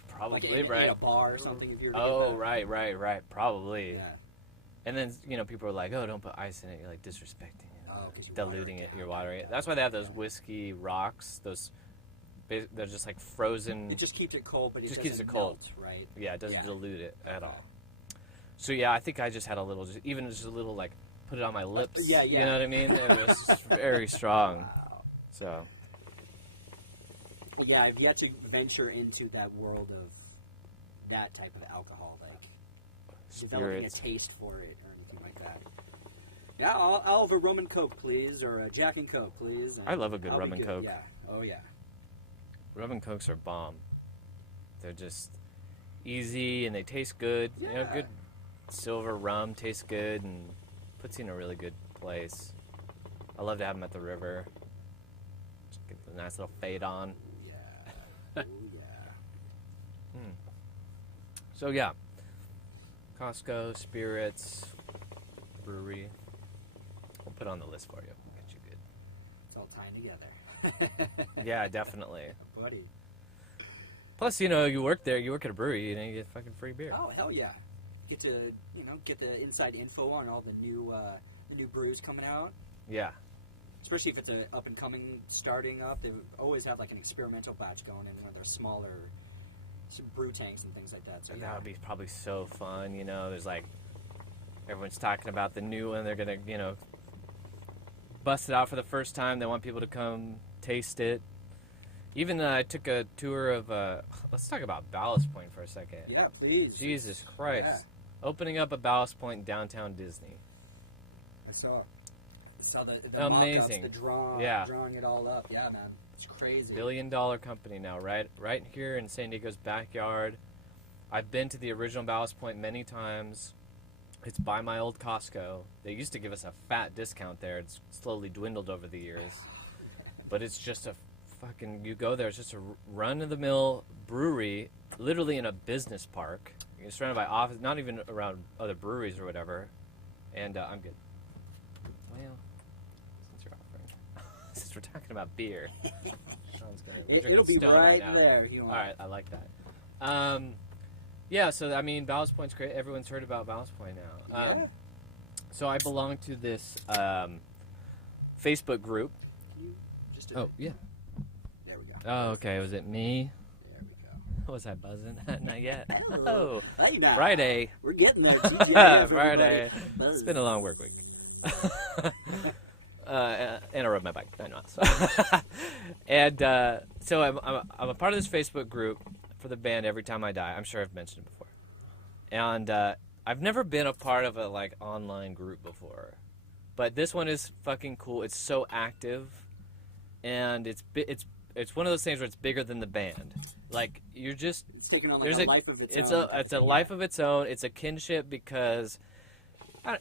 probably Like in right. a bar or something. If you're Oh, right, probably. Yeah. And then people are like, oh, don't put ice in it. You're like disrespecting it. Oh, 'cause you're Diluting watering it, down. you're watering it. That's why they have those whiskey rocks. They're just like frozen. It just keeps it cold, but it Just doesn't keeps it cold. melt, right? Yeah, it doesn't Yeah. dilute it at all. So yeah, I think I just had a little, just a little like put it on my lips. yeah, You yeah. know what I mean? It was just very strong. Wow. So Yeah, I've yet to venture into that world of that type of alcohol, like developing a spirits. taste for it or anything like that. Yeah, I'll have a rum and coke, please, or a Jack and Coke, please. I love a good I'll be rum and good, Coke. Yeah. Oh yeah. Rum and Cokes are bomb. They're just easy and they taste good. You know, Yeah. good silver rum tastes good and puts you in a really good place. I love to have them at the river. Just get a nice little fade on. Yeah. Oh yeah. So yeah, Costco, spirits, brewery. I'll put it on the list for you. Get you good. It's all tying together. Yeah, definitely. Buddy. Plus, you work there. You work at a brewery. You get fucking free beer. Oh hell yeah. Get to get the inside info on all the new brews coming out. Yeah. Especially if it's a up and coming starting up, they always have like an experimental batch going in one of their smaller brew tanks and things like that. So That would be probably so fun. There's like everyone's talking about the new one. They're gonna bust it out for the first time. They want people to come taste it. Even I took a tour of. Let's talk about Ballast Point for a second. yeah, please. Jesus Christ. Yeah. Opening up a Ballast Point in downtown Disney. I saw the Amazing. mock-ups, Yeah. drawing it all up. Yeah, man, it's crazy. $1 billion company now, right here in San Diego's backyard. I've been to the original Ballast Point many times. It's by my old Costco. They used to give us a fat discount there. It's slowly dwindled over the years. But it's just a fucking, you go there, it's just a run-of-the-mill brewery, literally in a business park. You're surrounded by office, not even around other breweries or whatever. And I'm good. Well, since you're offering, since we're talking about beer, Sean's gonna, we're drinking It'll be Stone right now. there. If you want. All right, I like that. Yeah, so I mean, Ballast Point's great. Everyone's heard about Ballast Point now. Yeah. So I belong to this Facebook group. Can you just yeah. There we go. Oh, okay. Was it me? There we go. Was I buzzing? Not yet. Hello. Oh, Hey, now. Friday. We're getting there. Too. Getting there for Friday. everybody. It's been a long work week. And I rode my bike 9 miles. And so I'm a part of this Facebook group for the band Every Time I Die. I'm sure I've mentioned it before. And I've never been a part of a online group before, but this one is fucking cool. It's so active, and it's one of those things where it's bigger than the band. Like you're just It's taking on there's a life of its it's own. a life of its own. It's a kinship because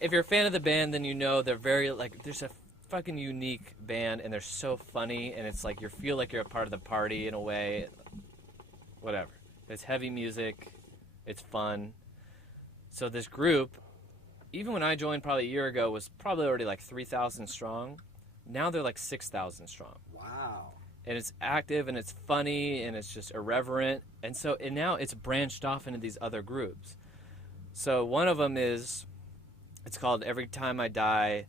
if you're a fan of the band, then they're very there's a fucking unique band, and they're so funny, and it's like you feel like you're a part of the party in a way. Whatever. It's heavy music. It's fun. So this group, even when I joined probably a year ago, was probably already like 3,000 strong. Now they're like 6,000 strong. Wow. And it's active, and it's funny, and it's just irreverent. And now it's branched off into these other groups. So one of them it's called Every Time I Die,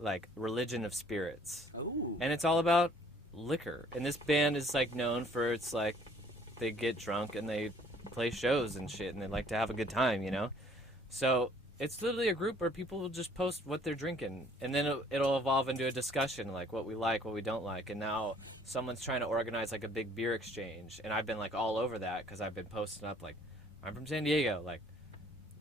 like Religion of Spirits. Ooh. And it's all about liquor. And this band is like known for, it's like they get drunk and they play shows and shit, and they like to have a good time, you know? So it's literally a group where people will just post what they're drinking, and then it'll evolve into a discussion, like what we like, what we don't like. And now someone's trying to organize like a big beer exchange, and I've been like all over that because I've been posting up like, I'm from San Diego, like,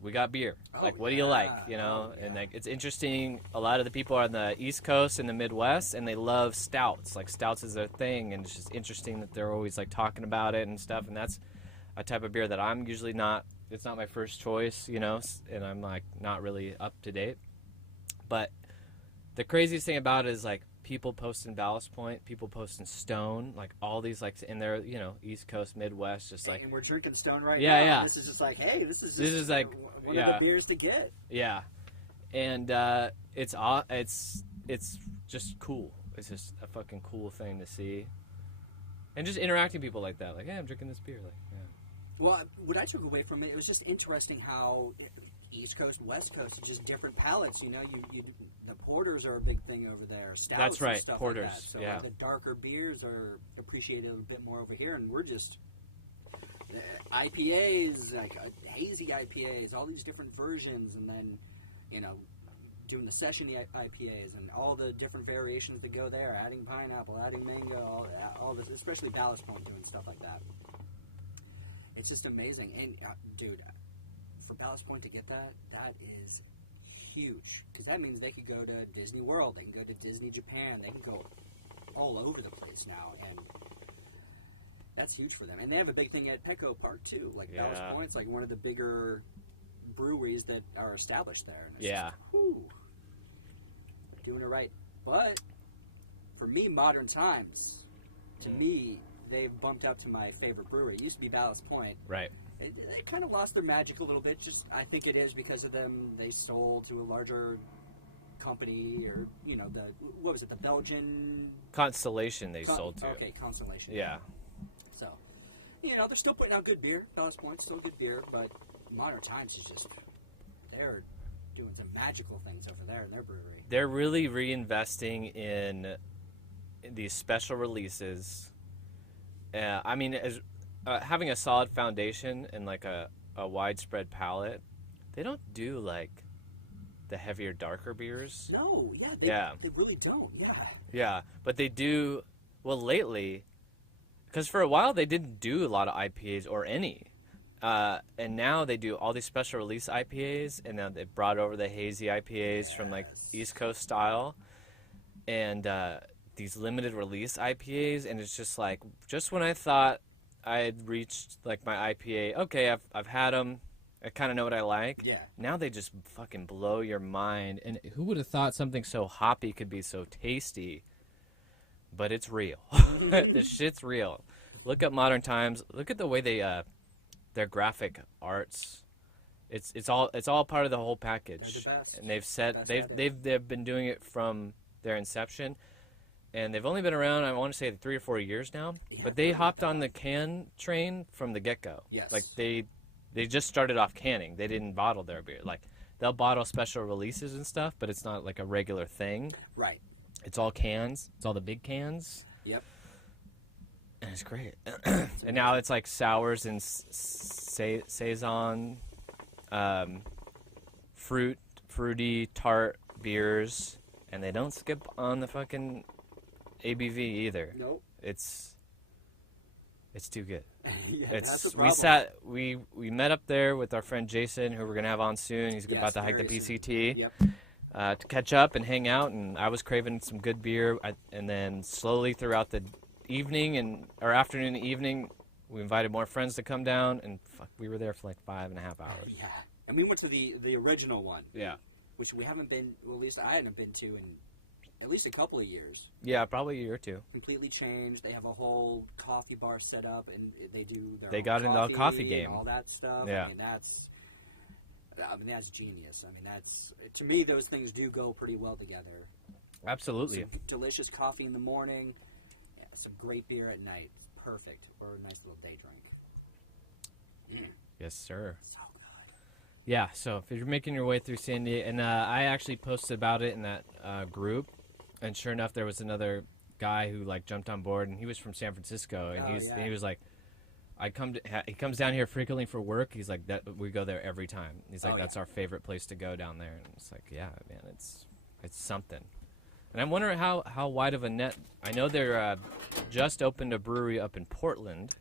we got beer. Like, what do you like, you know? And like, it's interesting. A lot of the people are on the East Coast and the Midwest, and they love stouts. Like, stouts is their thing, and it's just interesting that they're always like talking about it and stuff. And that's a type of beer that I'm usually not. It's not my first choice, you know, and I'm like not really up to date. But the craziest thing about it is like people posting Ballast Point, people posting Stone, like all these like in their, you know, East Coast, Midwest, just like. And we're drinking Stone right Yeah, now. yeah. This is just like, hey, this is like one of the beers to get. Yeah, and it's just cool. It's just a fucking cool thing to see, and just interacting with people like that. Like, hey, I'm drinking this beer. Like, yeah. Well, what I took away from it was just interesting how East Coast, West Coast, it's just different palates. You know, the porters are a big thing over there. Stouts That's right, and stuff porters. Like that. So yeah. like, the darker beers are appreciated a bit more over here, and we're just IPAs, like hazy IPAs, all these different versions, and then, you know, doing the session IPAs and all the different variations that go there, adding pineapple, adding mango, all this, especially Ballast Point doing stuff like that. It's just amazing. And, dude, for Ballast Point to get that is huge. Because that means they could go to Disney World. They can go to Disney Japan. They can go all over the place now. And that's huge for them. And they have a big thing at Petco Park, too. Like, Yeah. Ballast Point's like one of the bigger breweries that are established there. And it's Yeah. just, whew, they're doing it right. But, for me, Modern Times, to me, they've bumped up to my favorite brewery. It used to be Ballast Point. Right. They kind of lost their magic a little bit. Just I think it is because of them. They sold to a larger company, or you know, what was it? The Belgian Constellation they sold to. Okay, Constellation. Yeah. So, you know, they're still putting out good beer. Ballast Point's still good beer, but Modern Times is just they're doing some magical things over there in their brewery. They're really reinvesting in these special releases. I mean, as having a solid foundation and like a widespread palate, they don't do like the heavier, darker beers. No, they really don't. Yeah, but they do. Well, lately, because for a while they didn't do a lot of IPAs or any, and now they do all these special release IPAs, and now they brought over the hazy IPAs from like East Coast style, and these limited release IPAs, and it's just like, just when I thought I had reached like my IPA, okay, I've had them, I kind of know what I like. Yeah. Now they just fucking blow your mind, and who would have thought something so hoppy could be so tasty? But it's real. This shit's real. Look up Modern Times. Look at the way they their graphic arts. It's all part of the whole package. They're the best. And they've been doing it from their inception. And they've only been around, I want to say, 3 or 4 years now. Yeah, but they hopped on the can train from the get-go. Yes. Like, they just started off canning. They didn't bottle their beer. Like, they'll bottle special releases and stuff, but it's not like a regular thing. Right. It's all cans. It's all the big cans. Yep. And it's great. And now it's like sours and saison, fruity, tart beers. And they don't skip on the fucking ABV either. Nope. It's too good. Yeah, that's the problem. We met up there with our friend Jason, who we're gonna have on soon. He's Yes, about to hike the very soon. PCT. Yep. To catch up and hang out, and I was craving some good beer. And then slowly throughout the evening or afternoon and evening, we invited more friends to come down, and we were there for like 5.5 hours. Yeah. And we went to the original one. Yeah. Which we haven't been, well, at least I hadn't been to in at least a couple of years. Yeah, probably a year or two. Completely changed. They have a whole coffee bar set up, and they do their They own got into the coffee game. and all that stuff. Yeah. I mean, that's genius. I mean, to me, those things do go pretty well together. Absolutely. Some delicious coffee in the morning, some great beer at night. It's perfect. Or a nice little day drink. Yes, sir. So good. Yeah, so if you're making your way through San Diego, and I actually posted about it in that group, and sure enough, there was another guy who like jumped on board, and he was from San Francisco, and he was like, he comes down here frequently for work. He's like, that we go there every time. He's like, that's our favorite place to go down there, and it's like, yeah, man, it's something. And I'm wondering how wide of a net. I know they're just opened a brewery up in Portland.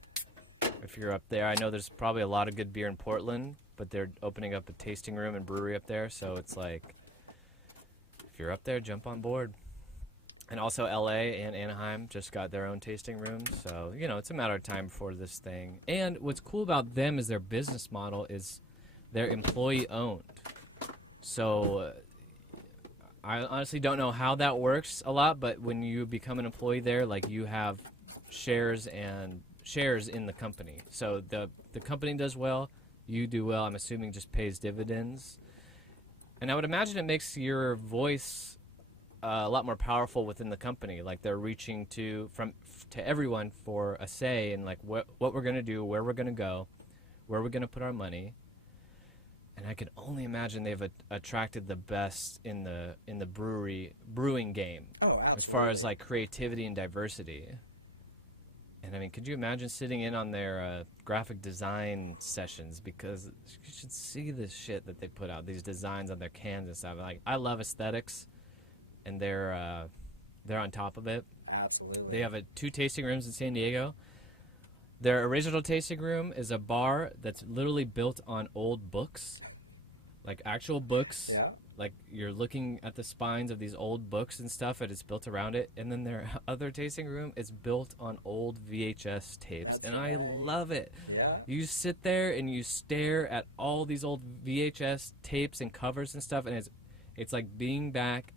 If you're up there, I know there's probably a lot of good beer in Portland, but they're opening up a tasting room and brewery up there. So it's like, if you're up there, jump on board. And also LA and Anaheim just got their own tasting rooms. So, it's a matter of time before this thing. And what's cool about them is their business model is they're employee owned. So I honestly don't know how that works a lot, but when you become an employee there, like you have shares in the company. So the company does well, you do well. I'm assuming just pays dividends. And I would imagine it makes your voice a lot more powerful within the company. Like they're reaching to everyone for a say in like what we're going to do, where we're going to go, where we're going to put our money. And I can only imagine they've attracted the best in the brewing game. Oh, absolutely. As far as like creativity and diversity. And I mean, could you imagine sitting in on their graphic design sessions? Because you should see this shit that they put out, these designs on their cans and stuff. Like, I love aesthetics, and they're on top of it. Absolutely. They have 2 tasting rooms in San Diego. Their original tasting room is a bar that's literally built on old books, like actual books. Yeah. Like you're looking at the spines of these old books and stuff, and it's built around it. And then their other tasting room is built on old VHS tapes, and I love it. Yeah. You sit there and you stare at all these old VHS tapes and covers and stuff, and it's like being back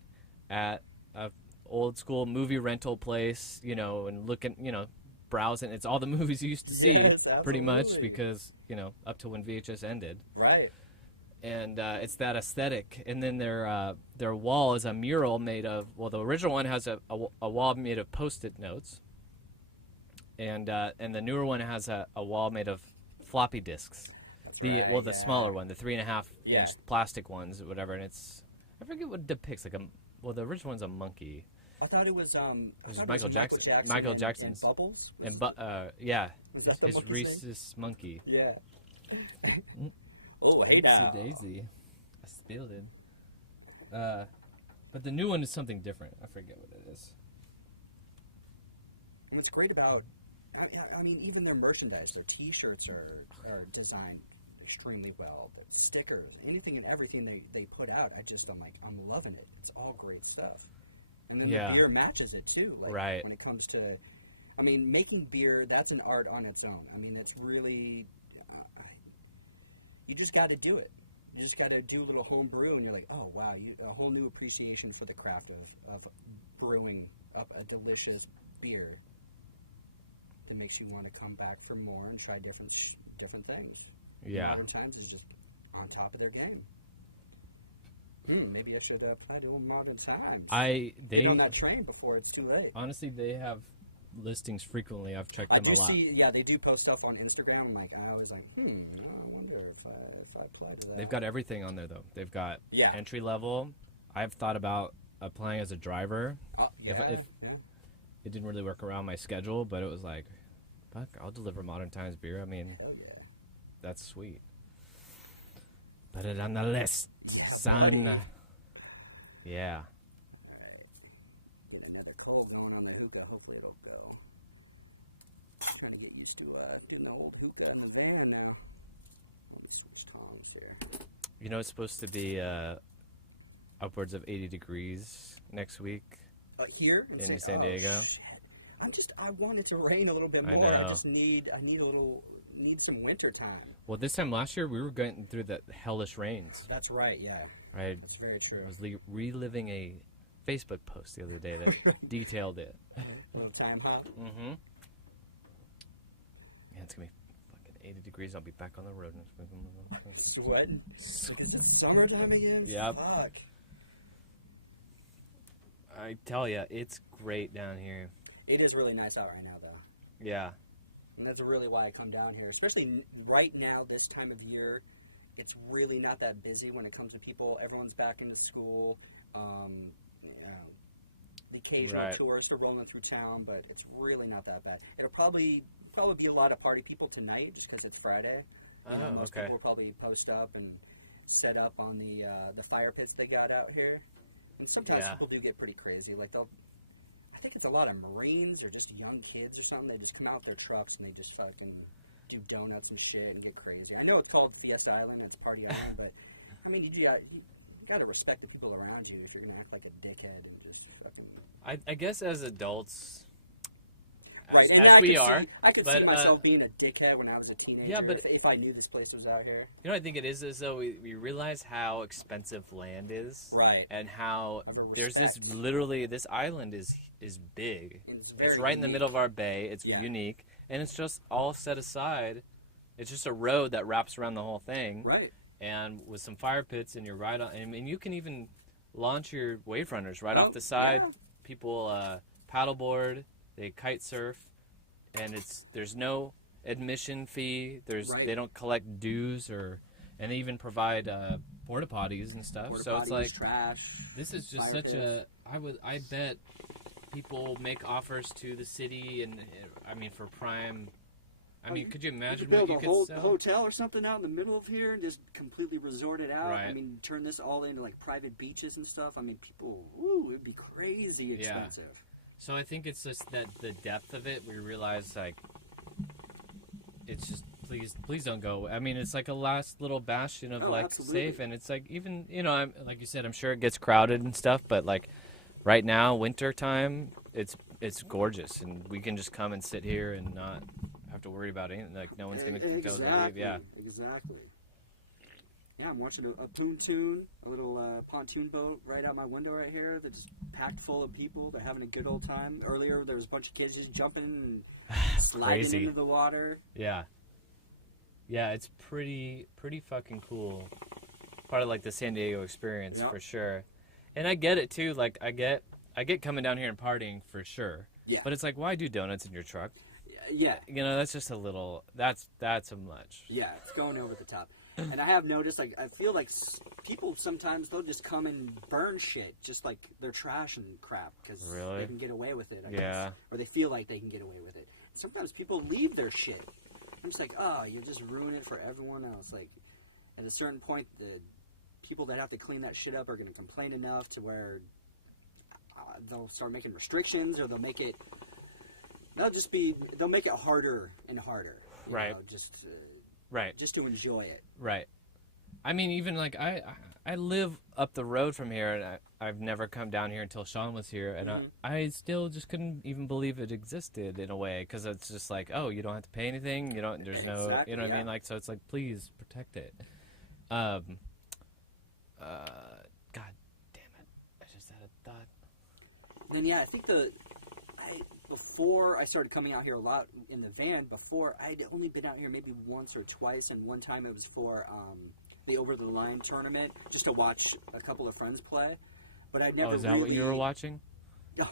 at a old school movie rental place, and looking, browsing. It's all the movies you used to see, Yes, pretty much, because up to when VHS ended. Right. And it's that aesthetic. And then their wall is a mural made of, well, the original one has a wall made of Post-it notes, and the newer one has a wall made of floppy disks. The smaller one, the 3.5 inch plastic ones, or whatever. And I forget what it depicts. The original one's a monkey. I thought it was Michael Jackson. Michael Jackson's. And Bubbles? Yeah. Was that the His monkey's rhesus monkey. Yeah. Oh, hey now. Daisy. I spilled it. But the new one is something different. I forget what it is. And what's great about, I mean, even their merchandise, their T-shirts are designed extremely well. The stickers, anything and everything they put out, I'm loving it. It's all great stuff. And then the beer matches it too. Like, right. When it comes to, I mean, making beer, that's an art on its own. I mean, it's really, you just got to do it. You just got to do a little home brew, and you're like, oh, wow, a whole new appreciation for the craft of brewing up a delicious beer that makes you want to come back for more and try different things. Yeah. Modern Times is just on top of their game. Maybe I should apply to Modern Times. Get on that train before it's too late. Honestly, they have listings frequently. I've checked them a lot. They do post stuff on Instagram. I'm like, I always like, I wonder if I apply to that. They've got everything on there, though. They've got entry level. I've thought about applying as a driver. If it didn't really work around my schedule, but it was like, fuck, I'll deliver Modern Times beer. I mean, that's sweet. Put it on the list, son. Yeah. Get another cold going on the hookah. Hopefully it'll go. Trying to get used to doing the old hookah in the van now. Let me switch columns here. It's supposed to be upwards of 80 degrees next week. Here in San Diego. Shit. I want it to rain a little bit more. I know. I just need some winter time. Well, this time last year we were going through the hellish rains. That's right. Yeah. Right. That's very true. I was reliving a Facebook post the other day that detailed it. Little time hop. Mm-hmm. Yeah, it's gonna be fucking 80 degrees. I'll be back on the road. Sweating. Is it summertime again? Yep. Fuck. I tell ya, it's great down here. It is really nice out right now, though. Yeah. And that's really why I come down here. Especially right now, this time of year, it's really not that busy when it comes to people. Everyone's back into school. The occasional tourists are rolling through town, but it's really not that bad. It'll probably be a lot of party people tonight, just because it's Friday. Most people will probably post up and set up on the fire pits they got out here. And sometimes people do get pretty crazy. Like I think it's a lot of Marines or just young kids or something. They just come out with their trucks and they just fucking do donuts and shit and get crazy. I know it's called Fiesta Island, it's Party Island, but I mean, you got to respect the people around you if you're gonna act like a dickhead and just fucking. I guess as adults, right, as we are, I could see myself being a dickhead when I was a teenager. Yeah, but if I knew this place was out here. You know what I think it is though we realize how expensive land is, right, and how there's this island is big. It's right in the middle of our bay. It's unique, and it's just all set aside. It's just a road that wraps around the whole thing, right? And with some fire pits, and you're right on. I mean, you can even launch your wave runners right off the side. Yeah. People paddleboard, they kite surf, and there's no admission fee. They don't collect dues and they even provide porta potties and stuff. So it's like trash. This is just such a. I bet people make offers to the city, and I mean for prime. I mean, could you imagine what you could sell? A hotel or something out in the middle of here and just completely resort it out? Right. I mean, turn this all into like private beaches and stuff. I mean, people, it would be crazy expensive. Yeah. So I think it's just that the depth of it, we realize like, it's just please don't go. I mean, it's like a last little bastion of safe, and it's like even like you said, I'm sure it gets crowded and stuff, but like right now, winter time, it's gorgeous, and we can just come and sit here and not have to worry about anything. Like no one's gonna tell us to leave. Yeah, exactly. Yeah, I'm watching a pontoon, a little pontoon boat right out my window right here that's packed full of people. They're having a good old time. Earlier, there was a bunch of kids just jumping and sliding into the water. Yeah. Yeah, it's pretty fucking cool. Part of like the San Diego experience for sure. And I get it too. Like I get coming down here and partying for sure. Yeah. But it's like, why do donuts in your truck? Yeah. That's just a little. That's a much. Yeah, it's going over the top. And I have noticed, like, I feel like people sometimes, they'll just come and burn shit, just like their trash and crap, because they can get away with it, I guess. Or they feel like they can get away with it. Sometimes people leave their shit. I'm just like, oh, you'll just ruin it for everyone else. Like, at a certain point, the people that have to clean that shit up are going to complain enough to where they'll start making restrictions, or they'll make it harder and harder. Right. Just to enjoy it. Right. I mean, even like I live up the road from here, and I've never come down here until Sean was here, and I still just couldn't even believe it existed in a way, because it's just like, oh, you don't have to pay anything, there's no, what I mean, like, so it's like, please protect it. God damn it, I just had a thought. Then I think before I started coming out here a lot in the van, before I'd only been out here maybe once or twice, and one time it was for the Over the Line tournament, just to watch a couple of friends play. But I'd never. Oh, is that what you were watching? Oh,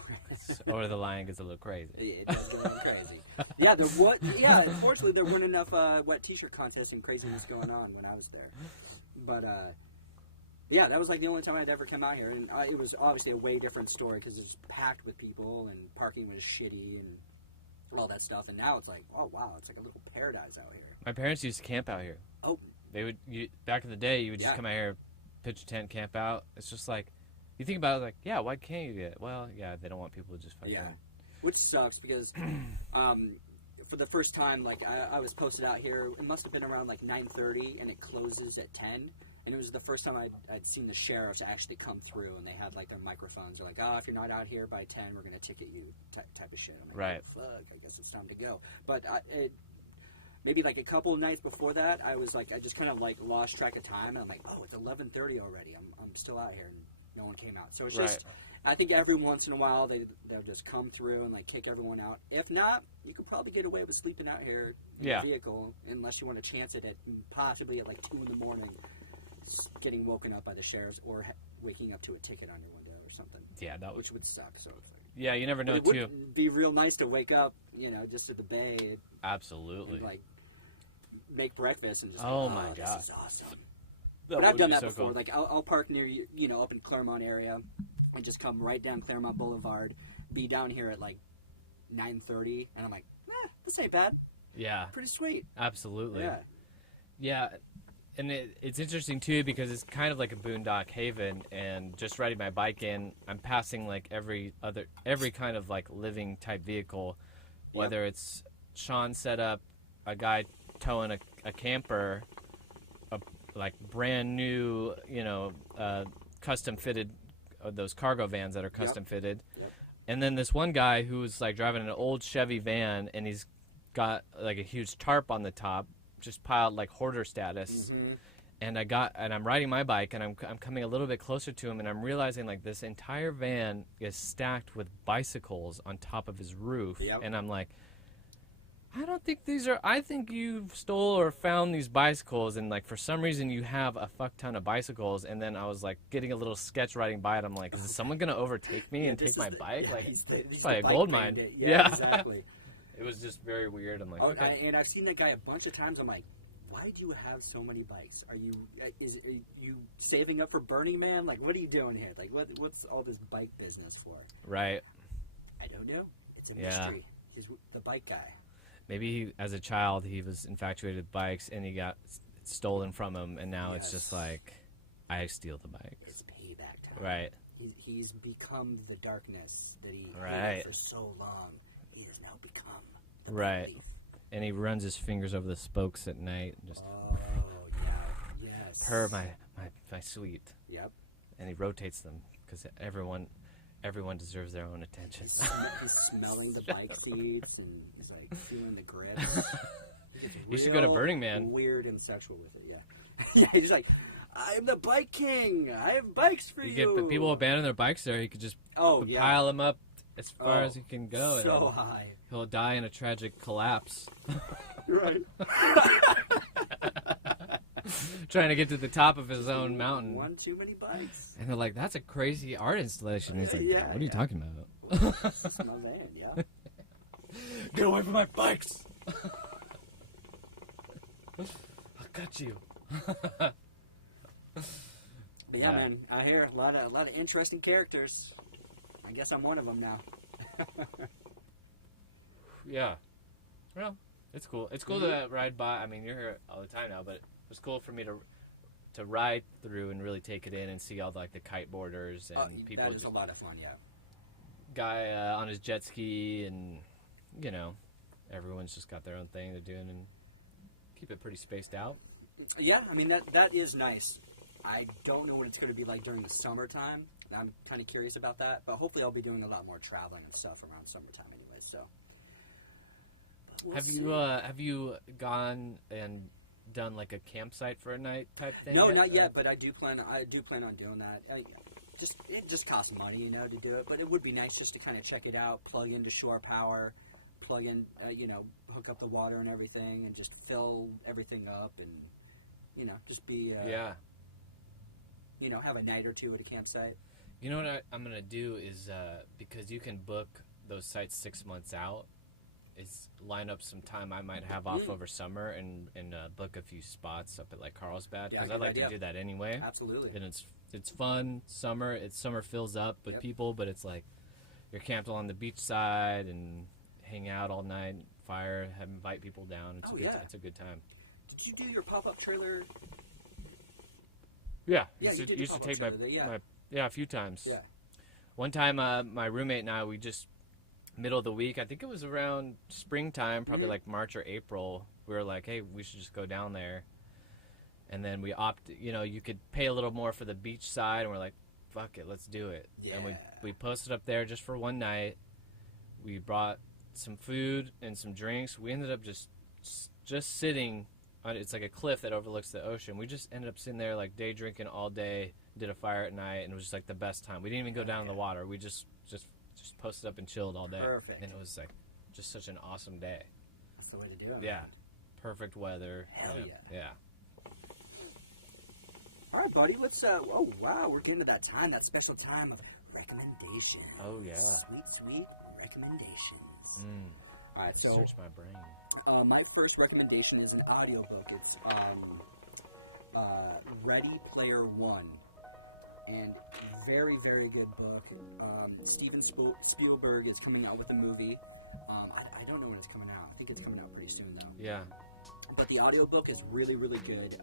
Over the Line gets a little crazy. It does get a little crazy. Unfortunately, there weren't enough wet T-shirt contests and craziness going on when I was there. But that was like the only time I'd ever come out here, and it was obviously a way different story because it was packed with people and parking was shitty and all that stuff. And now it's like, oh wow, it's like a little paradise out here. My parents used to camp out here. Oh, they would. Back in the day, you would just come out here, pitch a tent, camp out. It's just like, you think about it, like, yeah, why can't you get? Well, yeah, they don't want people to just fucking. Yeah, which sucks because for the first time, like I was posted out here. It must have been around like 9:30, and it closes at 10. And it was the first time I'd seen the sheriffs actually come through, and they had like their microphones. They're like, "Oh, if you're not out here by 10, we're gonna ticket you," type of shit. I'm like, right. Oh, fuck, I guess it's time to go. But maybe like a couple of nights before that, I just kind of like lost track of time. And I'm like, oh, it's 11:30 already. I'm still out here, and no one came out. So it's just I think every once in a while they'll just come through and like kick everyone out. If not, you could probably get away with sleeping out here in Yeah. the vehicle, unless you want to chance it at possibly at like 2 in the morning, getting woken up by the sheriffs or waking up to a ticket on your window or something. Yeah, that Which would suck. So it's like, Yeah, you never know, it too. would be real nice to wake up, just at the bay Absolutely. and like make breakfast and just Oh like, my this God. is awesome. That But I've would done be that so before. cool. Like I'll park near up in Claremont area, and just come right down Claremont Boulevard, be down here at like 9:30, and I'm like, this ain't bad. Yeah, Pretty sweet. absolutely. Yeah. Yeah, and it's interesting too because it's kind of like a boondock haven, and just riding my bike in, I'm passing like every kind of like living type vehicle, whether it's Sean set up, a guy towing a camper, like brand new, custom fitted, those cargo vans that are custom fitted. Yep. And then this one guy who's like driving an old Chevy van, and he's got like a huge tarp on the top, just piled like hoarder status. Mm-hmm. And I'm riding my bike, and I'm coming a little bit closer to him, and I'm realizing like this entire van is stacked with bicycles on top of his roof. Yep. And I'm like, I don't think these are. I think you stole or found these bicycles, and like for some reason you have a fuck ton of bicycles. And then I was like getting a little sketch riding by it. I'm like, is someone gonna overtake me and take my bike? Like, he's it's the probably a bike gold mine. bandit. Yeah, exactly. It was just very weird. I'm like, Oh, okay. and I've seen that guy a bunch of times. I'm like, why do you have so many bikes? Are you saving up for Burning Man? Like, what are you doing here? Like, what's all this bike business for? Right. I don't know. It's a Yeah. mystery. He's the bike guy. Maybe as a child he was infatuated with bikes and he got stolen from him, and now it's just Yes. like, I steal the bikes. It's payback time. Right. He's become the darkness that he Right. hated for so long. He has now become the Right. leaf. And he runs his fingers over the spokes at night and just Oh, yeah. Yes. purr my sweet. Yep. And he rotates them because everyone deserves their own attention. He's smelling the bike seats, and he's like feeling the grips. You should go to Real Burning Man. Weird and sexual with it, yeah. Yeah, he's like, I'm the bike king. I have bikes for You you. get people abandon their bikes there. He could just Oh, yeah. pile them up as far Oh, as he can go. and So then high. he'll die in a tragic collapse Right. trying to get to the top of his own mountain. One too many bikes. And they're like, that's a crazy art installation. He's like, Yeah, what are you yeah. talking about? This is my van, yeah. Get away from my bikes! I'll cut you. But yeah, Yeah. man, I hear a lot of interesting characters. I guess I'm one of them now. Yeah. Well, it's cool. It's cool to ride by. I mean, you're here all the time now, but it was cool for me to ride through and really take it in and see all the kiteboarders and people. That is just, a lot of fun, yeah. guy on his jet ski, and everyone's just got their own thing they're doing, and keep it pretty spaced out. Yeah, I mean, that is nice. I don't know what it's going to be like during the summertime. I'm kind of curious about that, but hopefully I'll be doing a lot more traveling and stuff around summertime anyway, so. But we'll see. Have you gone and done like a campsite for a night type thing? No, yet, not or- yet, but I do plan on doing that. It just costs money, to do it, but it would be nice just to kind of check it out, plug into shore power, plug in, hook up the water and everything, and just fill everything up, and just be Yeah. have a night or two at a campsite. You know what I'm going to do is, because you can book those sites 6 months out, is line up some time I might have off over summer and book a few spots up at like Carlsbad, Yeah, because good I like idea. to do that anyway. Absolutely. And it's fun. Summer fills up with Yep. people, but it's like you're camped along the beach side and hang out all night, fire, invite people down. It's Oh, a good yeah. it's a good time. Did you do your pop-up trailer? Yeah, Yeah, you did the used to pop-up take trailer, yeah. a few times. Yeah. One time, my roommate and I, we just middle of the week. I think it was around springtime, probably like March or April. We were like, hey, we should just go down there. And then we opted. You could pay a little more for the beach side, and we're like, fuck it, let's do it. And Yeah. we posted up there just for one night. We brought some food and some drinks. We ended up just sitting it's like a cliff that overlooks the ocean. We just ended up sitting there like day drinking all day, did a fire at night, and it was just like the best time. We didn't even go down in the water. We just posted up and chilled all day. Perfect. And it was like just such an awesome day. That's the way to do it. Yeah. Perfect weather. Hell Yeah. All right, buddy. Let's. Oh wow, we're getting to that time, that special time of recommendations. Oh yeah. Sweet recommendations. All right, so search my brain. my first recommendation is an audiobook. It's Ready Player One, and very good book. Steven Spielberg is coming out with a movie. I don't know when it's coming out. I think it's coming out pretty soon though. Yeah. But the audiobook is really good.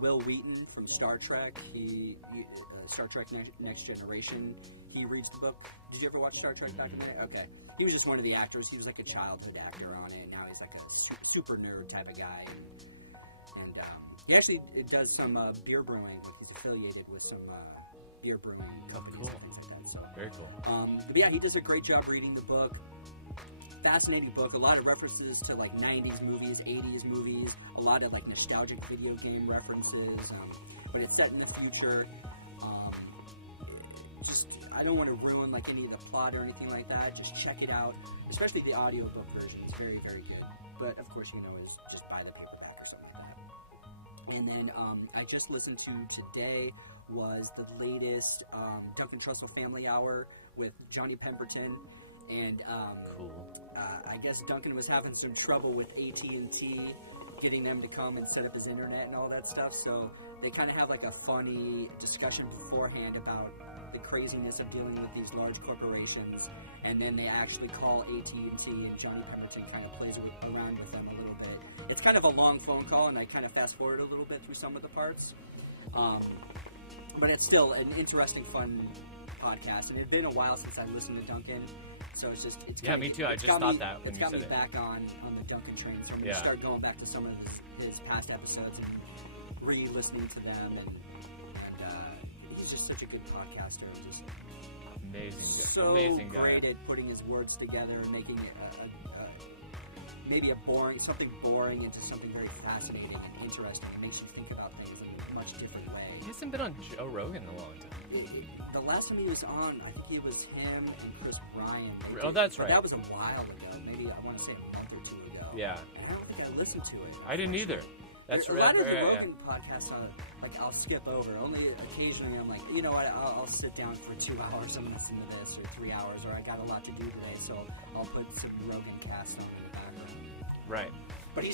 Will Wheaton from Star Trek, Star Trek Next Generation, he reads the book. Did you ever watch Star Trek back in the day? Okay. He was just one of the actors. He was like a childhood actor on it. Now he's like a super nerd type of guy. And he actually does some beer brewing. Like he's affiliated with some beer brewing companies and things like that. So, very cool. But yeah, he does a great job reading the book. Fascinating book. A lot of references to like 90s movies, 80s movies, a lot of like nostalgic video game references, but it's set in the future. Just I don't want to ruin like any of the plot or anything like that. Just check it out, especially the audiobook version is very good. But of course, you can always just buy the paperback or something like that. And then I just listened to today was the latest Duncan Trussell Family Hour with Johnny Pemberton. And cool. I guess Duncan was having some trouble with AT&T getting them to come and set up his internet and all that stuff. So they kind of have like a funny discussion beforehand about the craziness of dealing with these large corporations. And then they actually call AT&T, and Johnny Pemberton kind of plays around with them a little bit. It's kind of a long phone call, and I kind of fast forward a little bit through some of the parts. But it's still an interesting, fun podcast. And it had been a while since I listened to Duncan. So it's yeah, me too. I just thought that when you said it. It's got me back on the Duncan train. So I'm going to start going back to some of his past episodes and re-listening to them. And he's just such a good podcaster. Just amazing guy. Great at putting his words together and making it maybe something boring into something very fascinating and interesting. It makes you think about things in a much different way. He hasn't been on Joe Rogan in a long time. The last time he was on, I think it was him and Chris Bryan. Oh, that's right. That was a while ago. Maybe I want to say a month or two ago. Yeah. And I don't think I listened to it. I didn't either. That's a lot of the Rogan podcasts, I'll skip over. Only occasionally I'm like, you know what, I'll sit down for 2 hours and listen to this, or 3 hours, or I got a lot to do today, so I'll put some Rogan cast on in the background. Right. But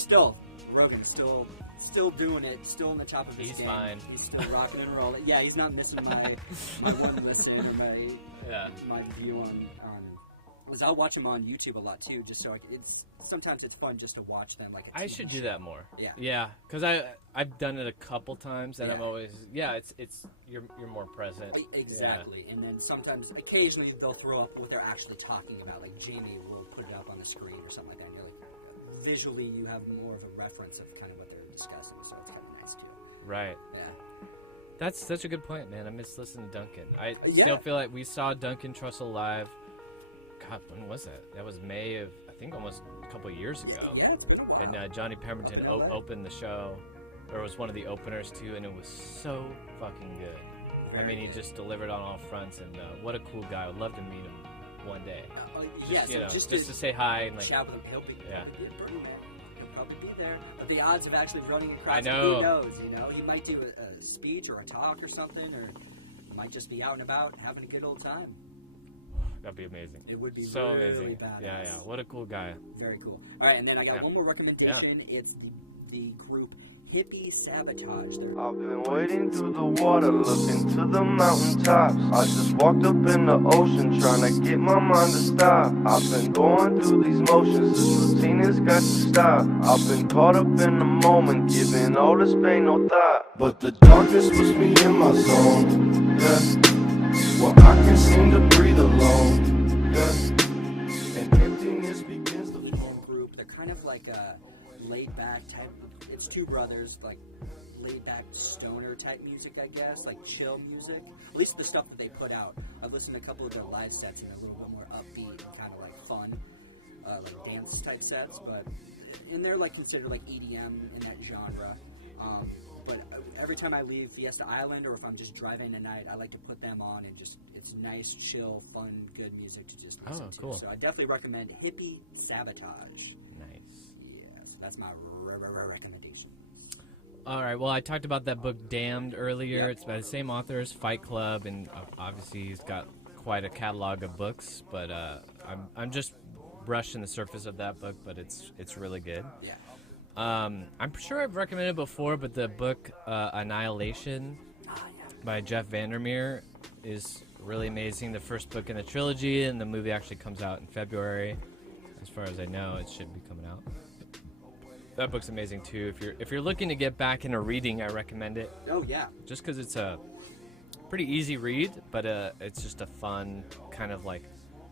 Rogan's still doing it, still on the top of his game. He's fine. He's still rocking and rolling. Yeah, he's not missing my one listen or my view on. Because I'll watch him on YouTube a lot too, just so sometimes it's fun just to watch them. Like I should do that more. Yeah. Yeah, because I've done it a couple times, and I'm always it's you're more present. Exactly. Yeah. And then occasionally they'll throw up what they're actually talking about. Like Jamie will put it up on the screen or something like that. And you're like, visually you have more of a reference of kind of what they're discussing, so it's kind of nice too. Right. Yeah. That's such a good point, man. I miss listening to Duncan. I still feel like we saw Duncan Trussell live. God, when was that? That was May of, I think, almost a couple of years ago. Yeah, it's been a while. And Johnny Pemberton opened the show, or was one of the openers too, and it was so fucking good. He just delivered on all fronts, and what a cool guy. I would love to meet him one day. Just to say hi and like chat with him. He'll be at Burning Man. He'll probably be there. But the odds of actually running across, I know. Who knows? He might do a speech or a talk or something, or might just be out and about having a good old time. That'd be amazing. It would be so really amazing. badass. Yeah. What a cool guy. Very cool. All right, and then I got one more recommendation. Yeah. It's the group Hippie Sabotage. I've been wading through the water, looking to the mountaintops. I just walked up in the ocean, trying to get my mind to stop. I've been going through these motions, this routine has got to stop. I've been caught up in the moment, giving all this pain no thought. But the darkness puts me in my zone, yeah. Well, I can seem to breathe alone, yeah. And emptiness begins to form. Group, they're kind of like a laid-back type. It's two brothers, like laid-back stoner type music, I guess, like chill music. At least the stuff that they put out. I've listened to a couple of their live sets, and they're a little bit more upbeat and kind of like fun, like dance type sets. But and they're like considered like EDM in that genre. But every time I leave Fiesta Island, or if I'm just driving at night, I like to put them on and just, it's nice, chill, fun, good music to just listen to. Cool. So I definitely recommend Hippie Sabotage. Nice. Yeah, so that's my recommendation. All right. Well, I talked about that book Damned earlier. Yep. It's by the same author as Fight Club, and obviously he's got quite a catalog of books. But I'm just brushing the surface of that book, but it's really good. Yeah. I'm sure I've recommended before, but the book Annihilation by Jeff Vandermeer is really amazing. The first book in the trilogy, and the movie actually comes out in February. As far as I know, it should be coming out. That book's amazing too. If you're looking to get back into reading, I recommend it. Oh yeah. Just because it's a pretty easy read, but it's just a fun kind of like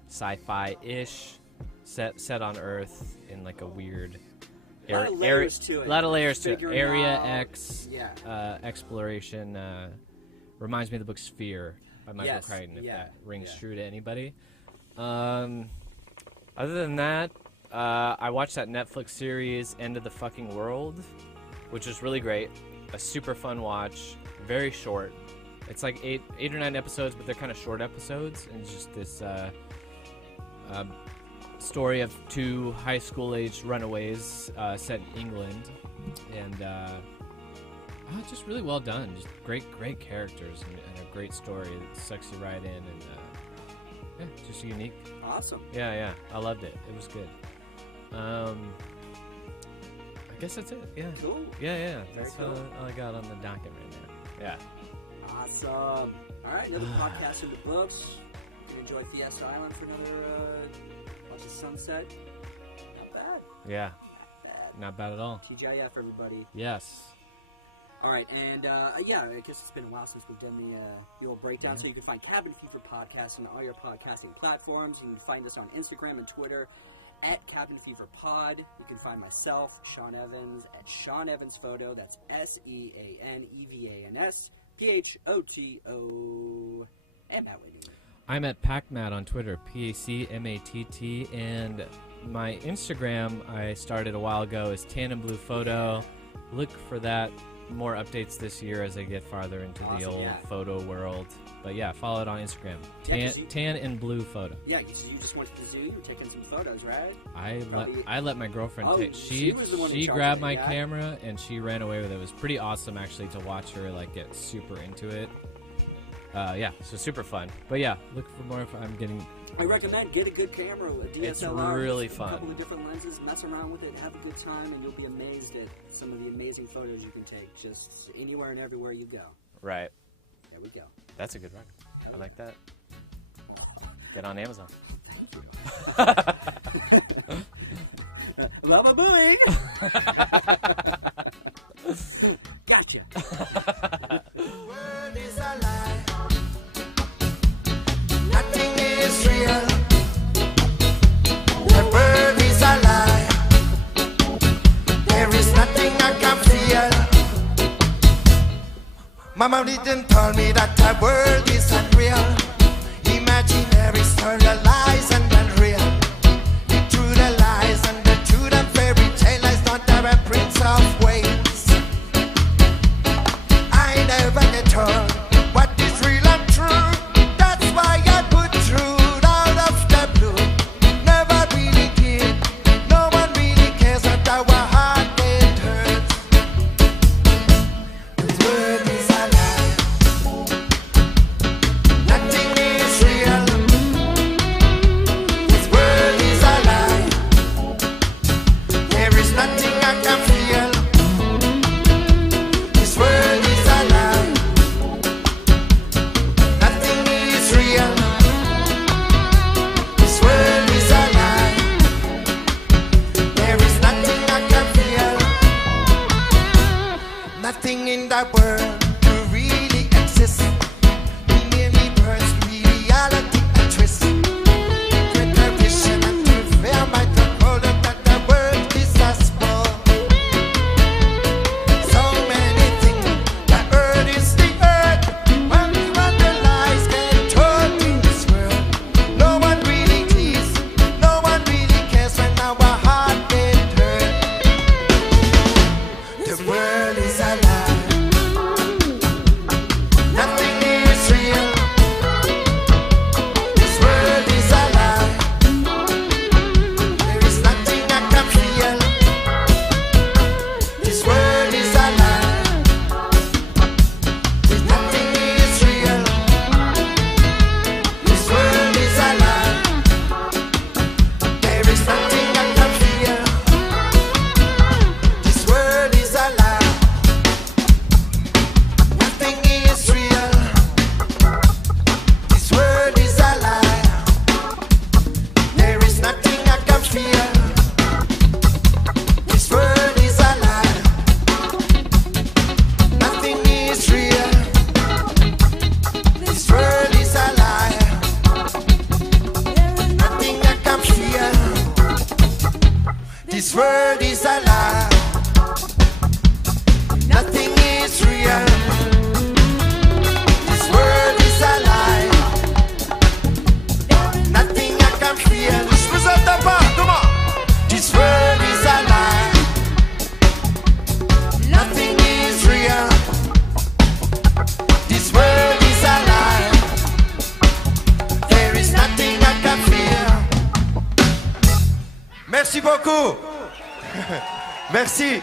sci-fi-ish set on Earth in like a weird. A lot of layers to it. A lot of layers to it. Figuring Area out- X Yeah. exploration reminds me of the book Sphere by Michael Yes, Crichton, if yeah, that rings yeah. true to anybody. Other than that, I watched that Netflix series End of the Fucking World, which is really great. A super fun watch, very short. It's like eight or 9 episodes, but they're kind of short episodes, and it's just this story of 2 high school aged runaways set in England, and just really well done. Just great characters and a great story that sucks you right in, and just unique. Awesome. Yeah, I loved it. It was good. I guess that's it. Yeah. Cool. Yeah. That's cool. all I got on the docket right now. Yeah. Awesome. All right, another podcast in the books. You can enjoy Fiesta Island for another watch the sunset. Not bad. Yeah. Bad. Not bad at all. TGIF, everybody. Yes. All right, and I guess it's been a while since we've done the old breakdown. Yeah. So you can find Cabin Fever Podcast on all your podcasting platforms. You can find us on Instagram and Twitter at Cabin Fever Pod. You can find myself, Sean Evans, at Sean Evans Photo. That's SeanEvans and Matt Whitney. I'm at PacMatt on Twitter, PACMATT, and my Instagram I started a while ago is Tan and Blue Photo. Look for that. More updates this year as I get farther into the Awesome, old yeah. photo world. But yeah, follow it on Instagram. Yeah, 'cause you- Tan and Blue Photo. Yeah, because you just went to the zoo, you were taking some photos, right? I let my girlfriend Oh, take. she was the one in She charge grabbed of it, my yeah? camera and she ran away with it. It was pretty awesome actually to watch her like get super into it. So super fun. But yeah, look for more if I'm getting. I recommend get a good camera, a DSLR. It's really a fun. couple of different lenses, mess around with it, have a good time, and you'll be amazed at some of the amazing photos you can take just anywhere and everywhere you go. Right. There we go. That's a good record. I like that. Get on Amazon. Thank you. Baba booing. Gotcha. World is a lie. Nothing is real. The world is a lie. There is nothing I can feel. Mama didn't tell me that the world is unreal. Imaginary story of lies and unreal. The truth of lies and the truth of fairy tale lies not have a prince of Wales. I never get told what is real and true. That's why I put truth out of the blue. Never really did. No one really cares that our heart it hurts. The world is a lie. This world is a lie. Nothing is real. This world is a lie. Nothing I can feel. Come on. This world is a lie. Nothing is real. This world is a lie. There is nothing I can feel. Merci beaucoup. Merci.